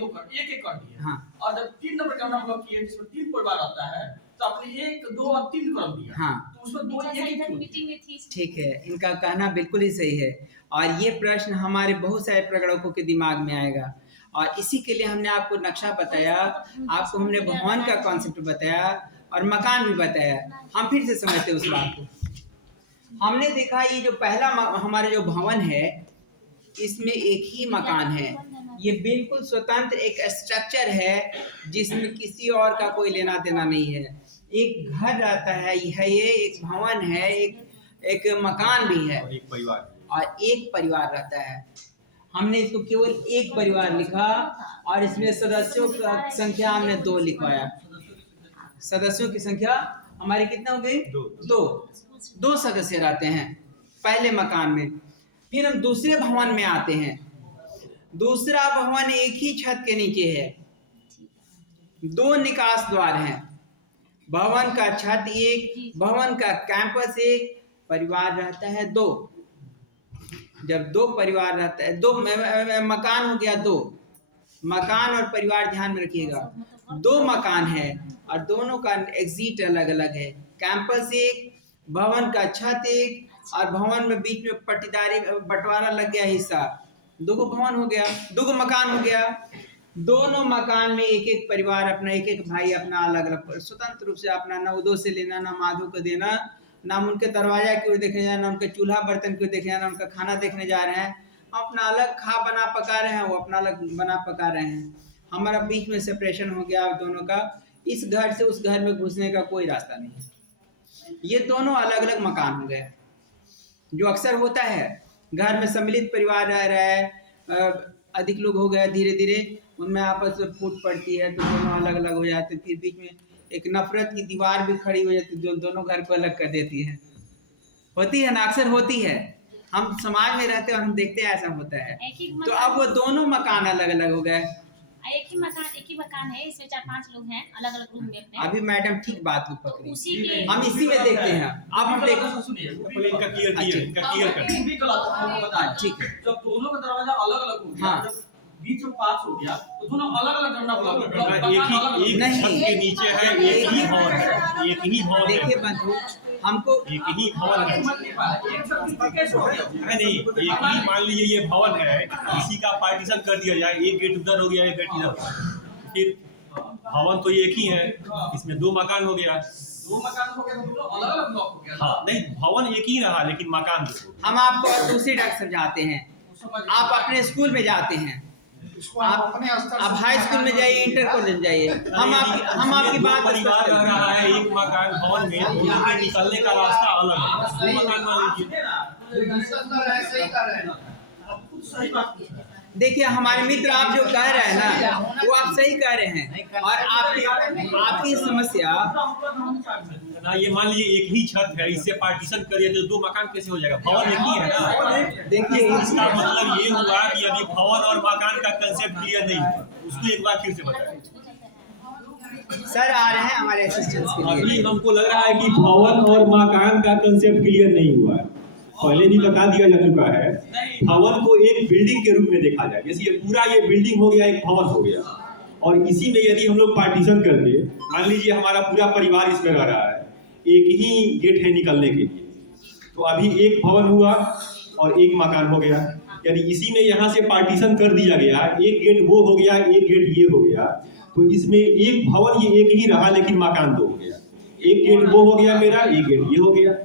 कर दिए। हाँ और जब 3 नंबर गणना ब्लॉक किए, जिसमें 3 परिवार आता है, तो आपने 1 2 और 3 कर दिया। हाँ तो उसमें 2 जैसा एक इधर ही मीटिंग में थी, ठीक है, इनका कहना बिल्कुल ही सही है। और ये प्रश्न हमारे बहुत सारे प्रगणकों के दिमाग में आएगा, और इसी के लिए हमने आपको नक्शा बताया, आपको हमने भवन का कॉन्सेप्ट बताया और मकान भी बताया। हम फिर से समझते हैं उस बात को। हमने देखा ये जो पहला हमारे जो भवन है, इसमें एक ही मकान है, ये बिल्कुल स्वतंत्र एक स्ट्रक्चर है जिसमें किसी और का कोई लेना देना नहीं है। एक घर रहता है, ये एक भवन है, एक मकान भी है और एक परिवार। और एक परिवार रहता है। हमने इसको केवल एक परिवार लिखा और इसमें सदस्यों का संख्या हमने 2 लिखवाया। सदस्यों की संख्या हमारी कितना हो गई? 2 सदस्य रहते हैं पहले मकान में। फिर हम दूसरे भवन में आते हैं। दूसरा भवन एक ही छत के नीचे है, 2 निकास द्वार हैं। भवन का छत एक, भवन का कैंपस एक, परिवार रहता है 2। जब 2 परिवार रहता है, 2 मकान हो गया 2 मकान और परिवार, ध्यान में रखिएगा 2 मकान है और दोनों का एग्जिट अलग अलग है। कैंपस एक, भवन का छत एक और भवन में बीच में पट्टीदारी बंटवारा लग गया हिस्सा, 2 भवन हो गया, 2 मकान हो गया। दोनों मकान में एक एक परिवार अपना, एक एक भाई अपना अलग अलग स्वतंत्र रूप से अपना, ना उदो से लेना, ना माधो को देना, ना उनके दरवाजा की ओर देखने जाना, ना उनके चूल्हा बर्तन की ओर देखने जाना, उनका खाना देखने जा रहे हैं। अपना अलग खा बना पका रहे हैं, वो अपना अलग बना पका रहे हैं। हमारा बीच में सेपरेशन हो गया दोनों का। इस घर से उस घर में घुसने का कोई रास्ता नहीं है। ये दोनों अलग अलग मकान हो गए। जो अक्सर होता है घर में सम्मिलित परिवार रह रहा है, अधिक लोग हो गए, धीरे धीरे उनमें आपस में फूट पड़ती है तो दोनों अलग अलग हो जाते हैं। फिर बीच में एक नफरत की दीवार भी खड़ी हो जाती है जो दोनों घर को अलग कर देती है। होती है ना, अक्सर होती है। हम समाज में रहते हैं और हम देखते हैं ऐसा होता है। तो अब वो दोनों मकान अलग अलग हो गए। एक ही मकान है, इसमें 4-5 लोग हैं, अलग अलग रूम में अपने। अभी मैडम ठीक बात को तो पकड़ी, उसी के हम इसी में देखते हैं। अब हम देखो, सुनिए, पहले इनका क्लियर कर। ये भी गलत है, आपको बताएं। ठीक है। जब दोनों का दरवाजा अलग अलग हो गया, हाँ। जब बीच में पास हो गया तो दोनों अलग अलग करना पड़ा। एक नहीं। छत के नीचे है, एक ही भवन है, एक ही भवन देखिए है, बंधु, हमको एक ही भवन है। नहीं, एक ही मान लीजिए ये भवन है, इसी का पार्टीशन कर दिया जाए, एक गेट उधर हो गया, एक गेट इधर। फिर भवन तो एक ही है, इसमें 2 मकान हो गया। 2 मकान हो गया तो दोनों अलग अलग ब्लॉक हो गया। हाँ, नहीं भवन एक ही रहा लेकिन मकान 2। हम आपको और दूसरी ढंग समझाते हैं। आप अपने स्कूल में जाते हैं, आप हाई स्कूल में जाइए, इंटर कॉलेज जाइए, हम आपकी बात परिवार रह रहा है एक मकान भवन में, दोनों के निकलने का रास्ता अलग है। 2 मकान मान लीजिए। देखिए हमारे मित्र, आप जो कह रहे हैं ना वो आप सही कह रहे हैं। और आपकी समस्या ना, ये मान लीजिए एक ही छत है, इससे पार्टीशन करिए तो 2 मकान कैसे हो जाएगा? भवन एक ही है ना। देखिए इसका मतलब ये हुआ कि अभी भवन और मकान का कंसेप्ट क्लियर नहीं हुआ। उसको एक बार फिर से बताएं। सर आ रहे हैं हमारे असिस्टेंट्स के लिए। अभी हमको लग रहा है कि भवन और मकान का कंसेप्ट क्लियर नहीं हुआ है। पहले भी बता दिया जा चुका है, भवन को एक बिल्डिंग के रूप में देखा जाए। जैसे ये पूरा ये बिल्डिंग हो गया, एक भवन हो गया, और इसी में यदि हम लोग पार्टीशन कर दे, मान लीजिए हमारा पूरा परिवार इसमें रह रहा है, एक ही गेट है निकलने के लिए, तो अभी एक भवन हुआ और एक मकान हो गया। यदि इसी में यहाँ से पार्टीशन कर दिया गया, एक गेट वो हो गया, एक गेट ये हो गया, तो इसमें एक भवन ये एक ही रहा लेकिन मकान 2 हो गया। एक गेट वो हो गया मेरा, एक गेट ये हो गया।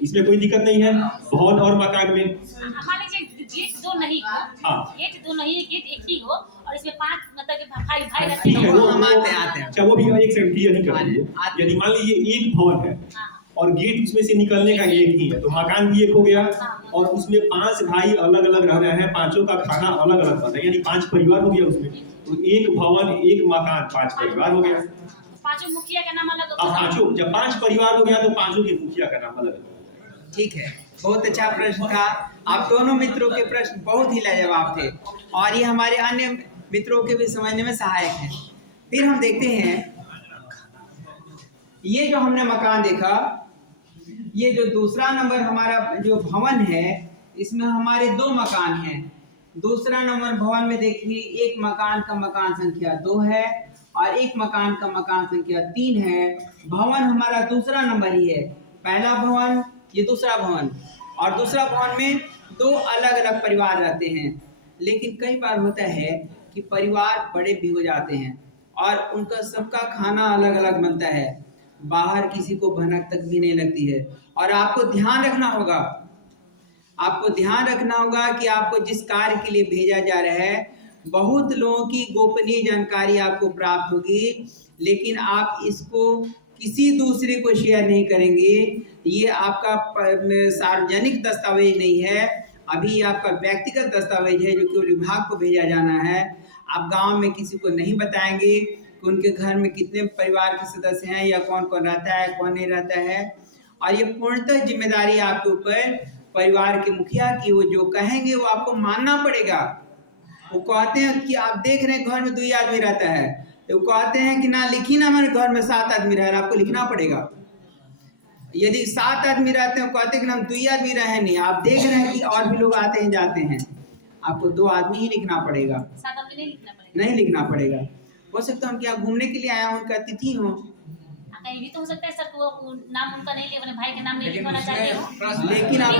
इसमें कोई दिक्कत नहीं है भवन और मकान में। मान लीजिए गेट 2 नहीं हो, हाँ। गेट 2 नहीं, गेट एक ही हो और इसमें 5 मतलब कि भाई रहते ठीक है, हैं। वो हम आते हैं। अच्छा, वो भी एक सेकंड क्लियर नहीं कर दीजिए। यदि मान लीजिए एक भवन है और गेट उसमें से निकलने का एक ही है, तो मकान भी एक हो गया और उसमें 5 भाई अलग अलग रह रहे हैं, 5 का खाना अलग अलग बन रहा है, यानी 5 परिवार हो गया उसमें। तो एक भवन एक मकान 5 परिवार हो गया। 5 मुखिया का नाम अलग अब 5 जब 5 परिवार हो गया तो 5 के मुखिया का नाम अलग। ठीक है, बहुत अच्छा प्रश्न था। आप दोनों मित्रों के प्रश्न बहुत ही लाजवाब थे और ये हमारे अन्य मित्रों के भी समझने में सहायक है। फिर हम देखते हैं, ये जो हमने मकान देखा, ये जो दूसरा नंबर हमारा जो भवन है, इसमें हमारे 2 मकान हैं। दूसरा नंबर भवन में देखिए, एक मकान का मकान संख्या 2 है और एक मकान का मकान संख्या 3 है। भवन हमारा दूसरा नंबर ही है, पहला भवन ये दूसरा भवन, और दूसरा भवन में 2 अलग अलग परिवार रहते हैं। लेकिन कई बार होता है कि परिवार बड़े भी हो जाते हैं और उनका सबका खाना अलग अलग बनता है, बाहर किसी को भनक तक भी नहीं लगती है। और आपको ध्यान रखना होगा, आपको ध्यान रखना होगा कि आपको जिस कार्य के लिए भेजा जा रहा है, बहुत लोगों की गोपनीय जानकारी आपको प्राप्त होगी, लेकिन आप इसको किसी दूसरे को शेयर नहीं करेंगे। ये आपका सार्वजनिक दस्तावेज नहीं है, अभी ये आपका व्यक्तिगत दस्तावेज है जो केवल विभाग को भेजा जाना है। आप गांव में किसी को नहीं बताएंगे कि उनके घर में कितने परिवार के सदस्य हैं या कौन कौन रहता है, कौन नहीं रहता है। और ये पूर्णतः जिम्मेदारी आपके ऊपर परिवार के मुखिया की, वो जो कहेंगे वो आपको मानना पड़ेगा। वो कहते हैं कि आप देख रहे हैं घर में 2 आदमी रहता है, तो वो कहते हैं कि ना लिखी ना हमारे घर में 7 आदमी रह रहे, आपको लिखना पड़ेगा। यदि 7 आदमी रहते हैं, कहते हैं कि हम 2 आदमी रहे नहीं, आप देख रहे हैं कि और भी लोग आते हैं जाते हैं, आपको 2 आदमी ही लिखना पड़ेगा, 7 आदमी नहीं लिखना पड़ेगा। नहीं लिखना पड़ेगा। हो सकता है हम क्या घूमने के लिए आया हूँ, उनका अतिथि हो, कहीं भी तो हो सकता है सर कि वो नाम उनका नहीं ले, अपने भाई के नाम नहीं लिखवाना चाहते हो। लेकिन आप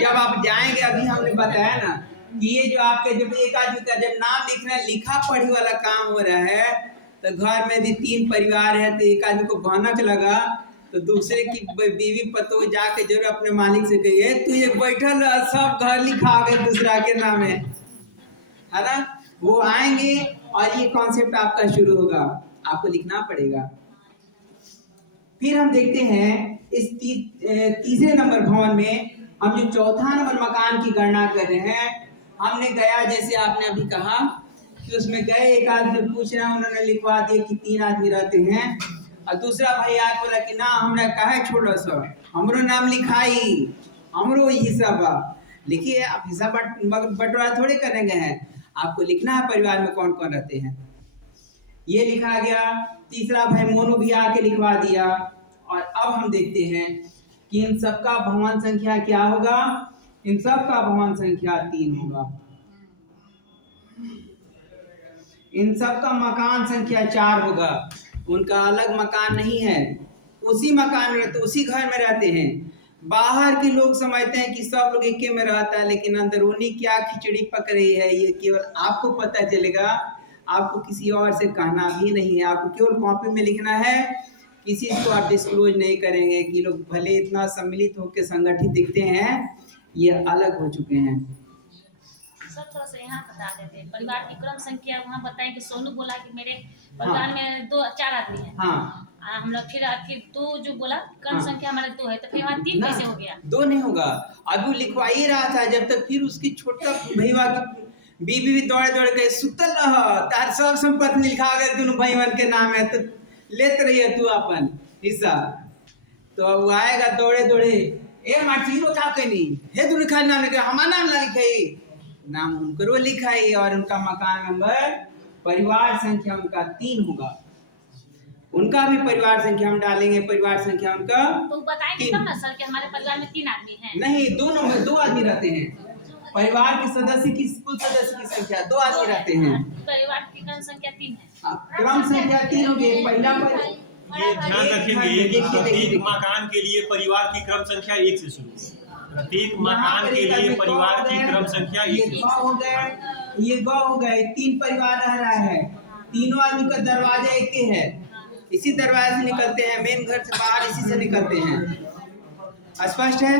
जब आप जाएंगे, अभी हमने बताया ना कि ये जो आपके जब एक आदमी का जब नाम लिखना लिखा पढ़ी वाला काम हो रहा है, तो घर में यदि 3 परिवार है तो एक आदमी को भनक लगा तो दूसरे की बीवी पतो जाके जरूर अपने मालिक से कहिए तू ये बैठल सब घर लिखा गए दूसरा के नाम है ना। वो आएंगे और ये कॉन्सेप्ट आपका शुरू होगा, आपको लिखना पड़ेगा। फिर हम देखते हैं इस तीसरे नंबर भवन में हम जो चौथा नंबर मकान की गणना कर रहे हैं। हमने गया, जैसे आपने अभी कहा कि उसमें गए, एक आदमी पूछ रहा है, उन्होंने लिखवा दिया कि 3 आदमी रहते हैं, और दूसरा भाई आके बोला कि ना हमने कहा छोड़ो सब, हमरो नाम लिखाई, हमरो हिस्सा बा। लिखिए, आप हिस्सा बंटवारा थोड़े करेंगे हैं, आपको लिखना है परिवार में कौन कौन रहते हैं, ये लिखा गया। तीसरा भाई मोनू भी आके लिखवा दिया। और अब हम देखते हैं कि इन सबका भवन संख्या क्या होगा। इन सबका भवन संख्या 3 होगा। इन सबका मकान संख्या 4 होगा। उनका अलग मकान नहीं है, उसी मकान में रहते, उसी घर में रहते हैं। बाहर के लोग समझते हैं कि सब लोग एक में रहता है, लेकिन अंदरूनी क्या खिचड़ी पक रही है ये केवल आपको पता चलेगा। आपको किसी और से कहना भी नहीं है, आपको केवल कॉपी में लिखना है, किसी को आप डिस्क्लोज नहीं करेंगे कि लोग भले इतना सम्मिलित होकर संगठित दिखते हैं, ये अलग हो चुके हैं। सब थोड़ा सा यहाँ बता देते हैं परिवार की क्रम संख्या। वहाँ बताएं कि सोनू बोला कि मेरे परिवार में 4 आदमी हैं। हाँ, हम लोग फिर 2 जो बोला क्रम संख्या हमारे 2 है, तो फिर वहाँ 3 कैसे हो गया? 2 नहीं होगा, अभी वो लिखवा ही रहा था जब तक फिर उसकी छोटा भैया की बीबी भी दौड़े दौड़ के सुतल रह, तार सब संपत्ति लिखा गए दोनों भाईवन के नाम है, तो लेत रही है तू अपन हिस्सा। तो वो आएगा दौड़े दौड़े, ए मार्टिनो था कहीं हे तू लिखा नाम लिखा, हमारा नाम ना लिखाई, नाम उनको लिखाई। और उनका मकान नंबर परिवार संख्या उनका 3 होगा। उनका भी परिवार संख्या हम डालेंगे, परिवार संख्या उनका तो बताएंगे तब ना सर कि हमारे परिवार में 3 आदमी हैं। नहीं, 2 आदमी रहते हैं। परिवार के सदस्य की कुल सदस्य की संख्या 2 आदमी रहते हैं। परिवार की क्रम संख्या 3 है। क्रम संख्या 3 होगी। पहला ये ध्यान रखेंगे कि प्रत्येक मकान के लिए परिवार की क्रम संख्या 1 से शुरू होगी। प्रत्येक मकान के लिए परिवार की क्रम संख्या 1 से हो गए, ये गौ हो गए, 3 परिवार रह रहा है, तीनों आदमी का दरवाजा एक ही है, इसी दरवाजे से निकलते हैं, मेन घर से बाहर इसी से निकलते हैं। स्पष्ट है?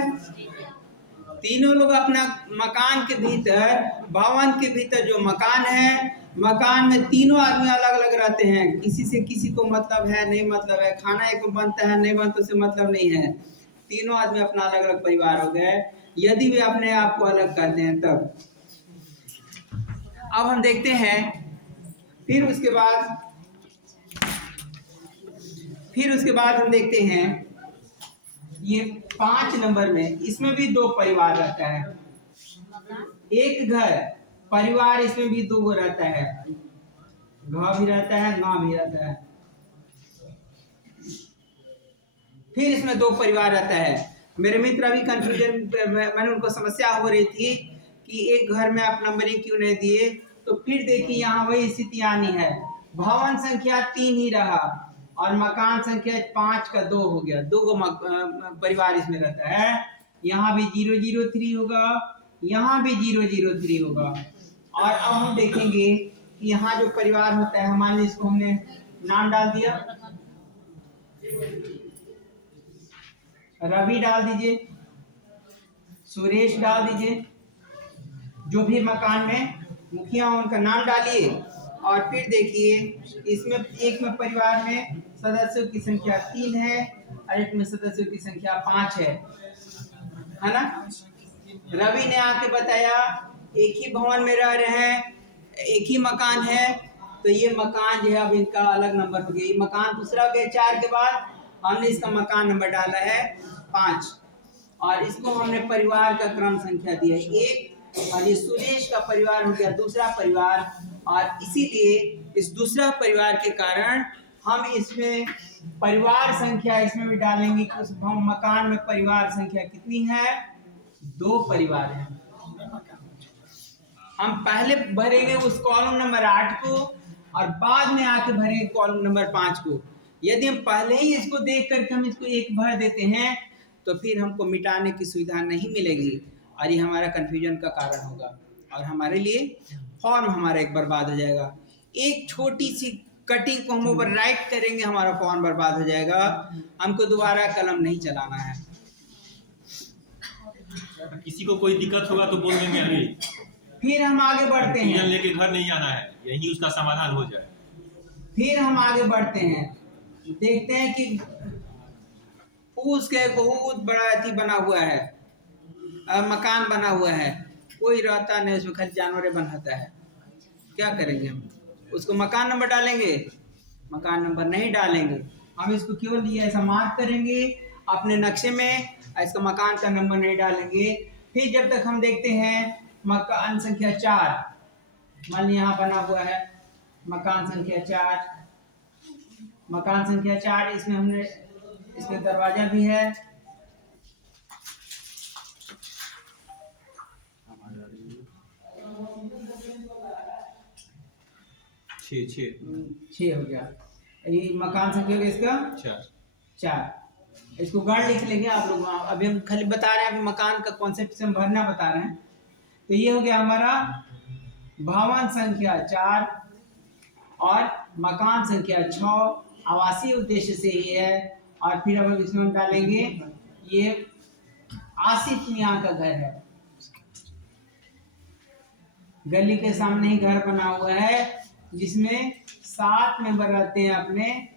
तीनों लोग अपना मकान के भीतर, भवन के भीतर जो मकान है, मकान में तीनों आदमी अलग अलग रहते हैं। किसी से किसी को मतलब है नहीं मतलब है, खाना एक बनता है नहीं बनता से मतलब नहीं है। तीनों आदमी अपना अलग अलग परिवार हो गए, यदि वे अपने आप को अलग करते हैं तब। अब हम देखते हैं फिर उसके बाद हम देखते हैं ये 5 नंबर में, इसमें भी 2 परिवार रहता है। एक घर परिवार, इसमें भी 2 रहता है, घ भी रहता है, गाँव भी रहता है। फिर इसमें 2 परिवार रहता है। मेरे मित्र अभी कंफ्यूजन, मैंने उनको समस्या हो रही थी कि एक घर में आप नंबरिंग क्यों नहीं दिए, तो फिर देखिए यहाँ वही स्थिति आनी है। भवन संख्या 3 ही रहा और मकान संख्या 5 का 2 हो गया, 2 परिवार इसमें रहता है। यहाँ भी 003 होगा, यहाँ भी 003 होगा। और अब हम देखेंगे कि यहाँ जो परिवार होता है, हमारे इसको हमने नाम डाल दिया, रवि डाल दीजिए, सुरेश डाल दीजिए, जो भी मकान में मुखिया हो उनका नाम डालिए। और फिर देखिए इसमें एक में परिवार में सदस्यों की संख्या 3 है और एक में सदस्यों की संख्या 5 है ना। रवि ने आके बताया एक ही भवन में रह रहे हैं, एक ही मकान है, तो ये मकान जो है अब इनका अलग नंबर हो गया। ये मकान दूसरा हो गया 4 के बाद, हमने इसका मकान नंबर डाला है 5 और इसको हमने परिवार का क्रम संख्या दिया है 1 और ये सुरेश का परिवार हो गया दूसरा परिवार। और इसीलिए इस दूसरा परिवार के कारण हम इसमें परिवार संख्या इसमें भी डालेंगे कि उस मकान में परिवार संख्या कितनी है, 2 परिवार है। हम पहले भरेंगे उस कॉलम नंबर 8 को और बाद में आके भरेंगे कॉलम नंबर 5 को। यदि हम पहले ही इसको देख करके हम इसको 1 भर देते हैं तो फिर हमको मिटाने की सुविधा नहीं मिलेगी और ये हमारा कंफ्यूजन का कारण होगा और हमारे लिए फॉर्म हमारा एक बर्बाद हो जाएगा। एक छोटी सी कटिंग को हम ओवर राइट करेंगे, हमारा फॉर्म बर्बाद हो जाएगा। हमको दोबारा कलम नहीं चलाना है। किसी को कोई दिक्कत होगा तो बोल देंगे अभी, फिर हम आगे बढ़ते हैं, लेके घर नहीं आना है, यही उसका समाधान हो जाए। फिर हम आगे बढ़ते हैं, देखते हैं कि फूस के बहुत बड़ा अथी बना हुआ है, मकान बना हुआ है, कोई रहता नहीं उसमें, खाली जानवरें बनाता है। क्या करेंगे हम? उसको मकान नंबर डालेंगे? मकान नंबर नहीं डालेंगे, हम इसको केवल ये ऐसा मार्क करेंगे अपने नक्शे में, इसका मकान का नंबर नहीं डालेंगे। फिर जब तक हम देखते हैं मकान संख्या 4, मान लीजिए यहाँ बना हुआ है मकान संख्या 4, मकान संख्या 4, इसमें हमने इसमें दरवाजा भी है, छः हो गया। ये मकान संख्या इसका 4। इसको गढ़ लिख लेंगे आप लोग। अभी हम खाली बता रहे हैं, अभी मकान का कॉन्सेप्ट से हम भरना बता रहे हैं। तो ये हो गया हमारा भवन संख्या 4 और मकान संख्या 6, आवासीय उद्देश्य से ही है। और फिर अब इसमें हम डालेंगे ये आसिफ मियाँ का घर है, गली के सामने ही घर बना हुआ है जिसमें 7 मेंबर रहते हैं अपने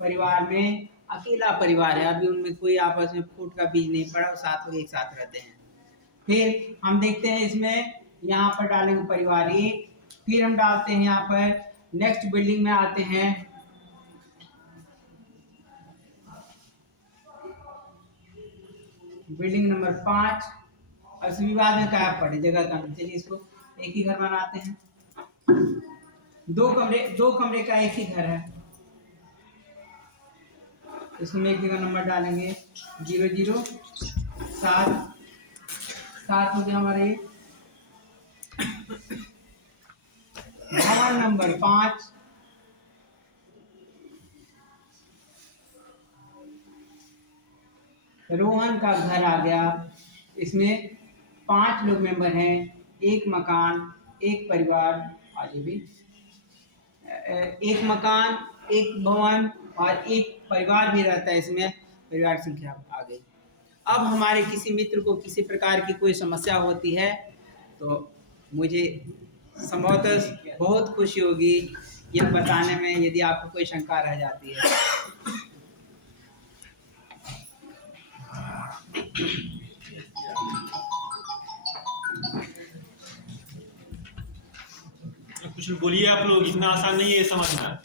परिवार में। अकेला परिवार है, अभी उनमें कोई आपस में फूट का बीज नहीं पड़ा, 7 लोग एक साथ रहते हैं। फिर हम देखते हैं इसमें यहाँ पर डालेंगे परिवार 1, फिर हम डालते हैं यहाँ पर नेक्स्ट बिल्डिंग में आते हैं, बिल्डिंग नंबर 5 और इसमें विवाद में क्या पड़े जगह का। चलिए इसको एक ही घर बनाते हैं, 2 कमरे का एक ही घर है। इसमें एक जगह नंबर डालेंगे 007 हो गया हमारे। भवन नंबर 5, रोहन का घर आ गया। इसमें 5 लोग मेंबर हैं, 1 मकान 1 परिवार, आगे भी 1 मकान 1 भवन और 1 परिवार भी रहता है। इसमें परिवार संख्या आ गई। अब हमारे किसी मित्र को किसी प्रकार की कोई समस्या होती है तो मुझे संभवतः बहुत खुशी होगी यह बताने में, यदि आपको कोई शंका रह जाती है। कुछ बोलिए आप लोग, इतना आसान नहीं है समझना।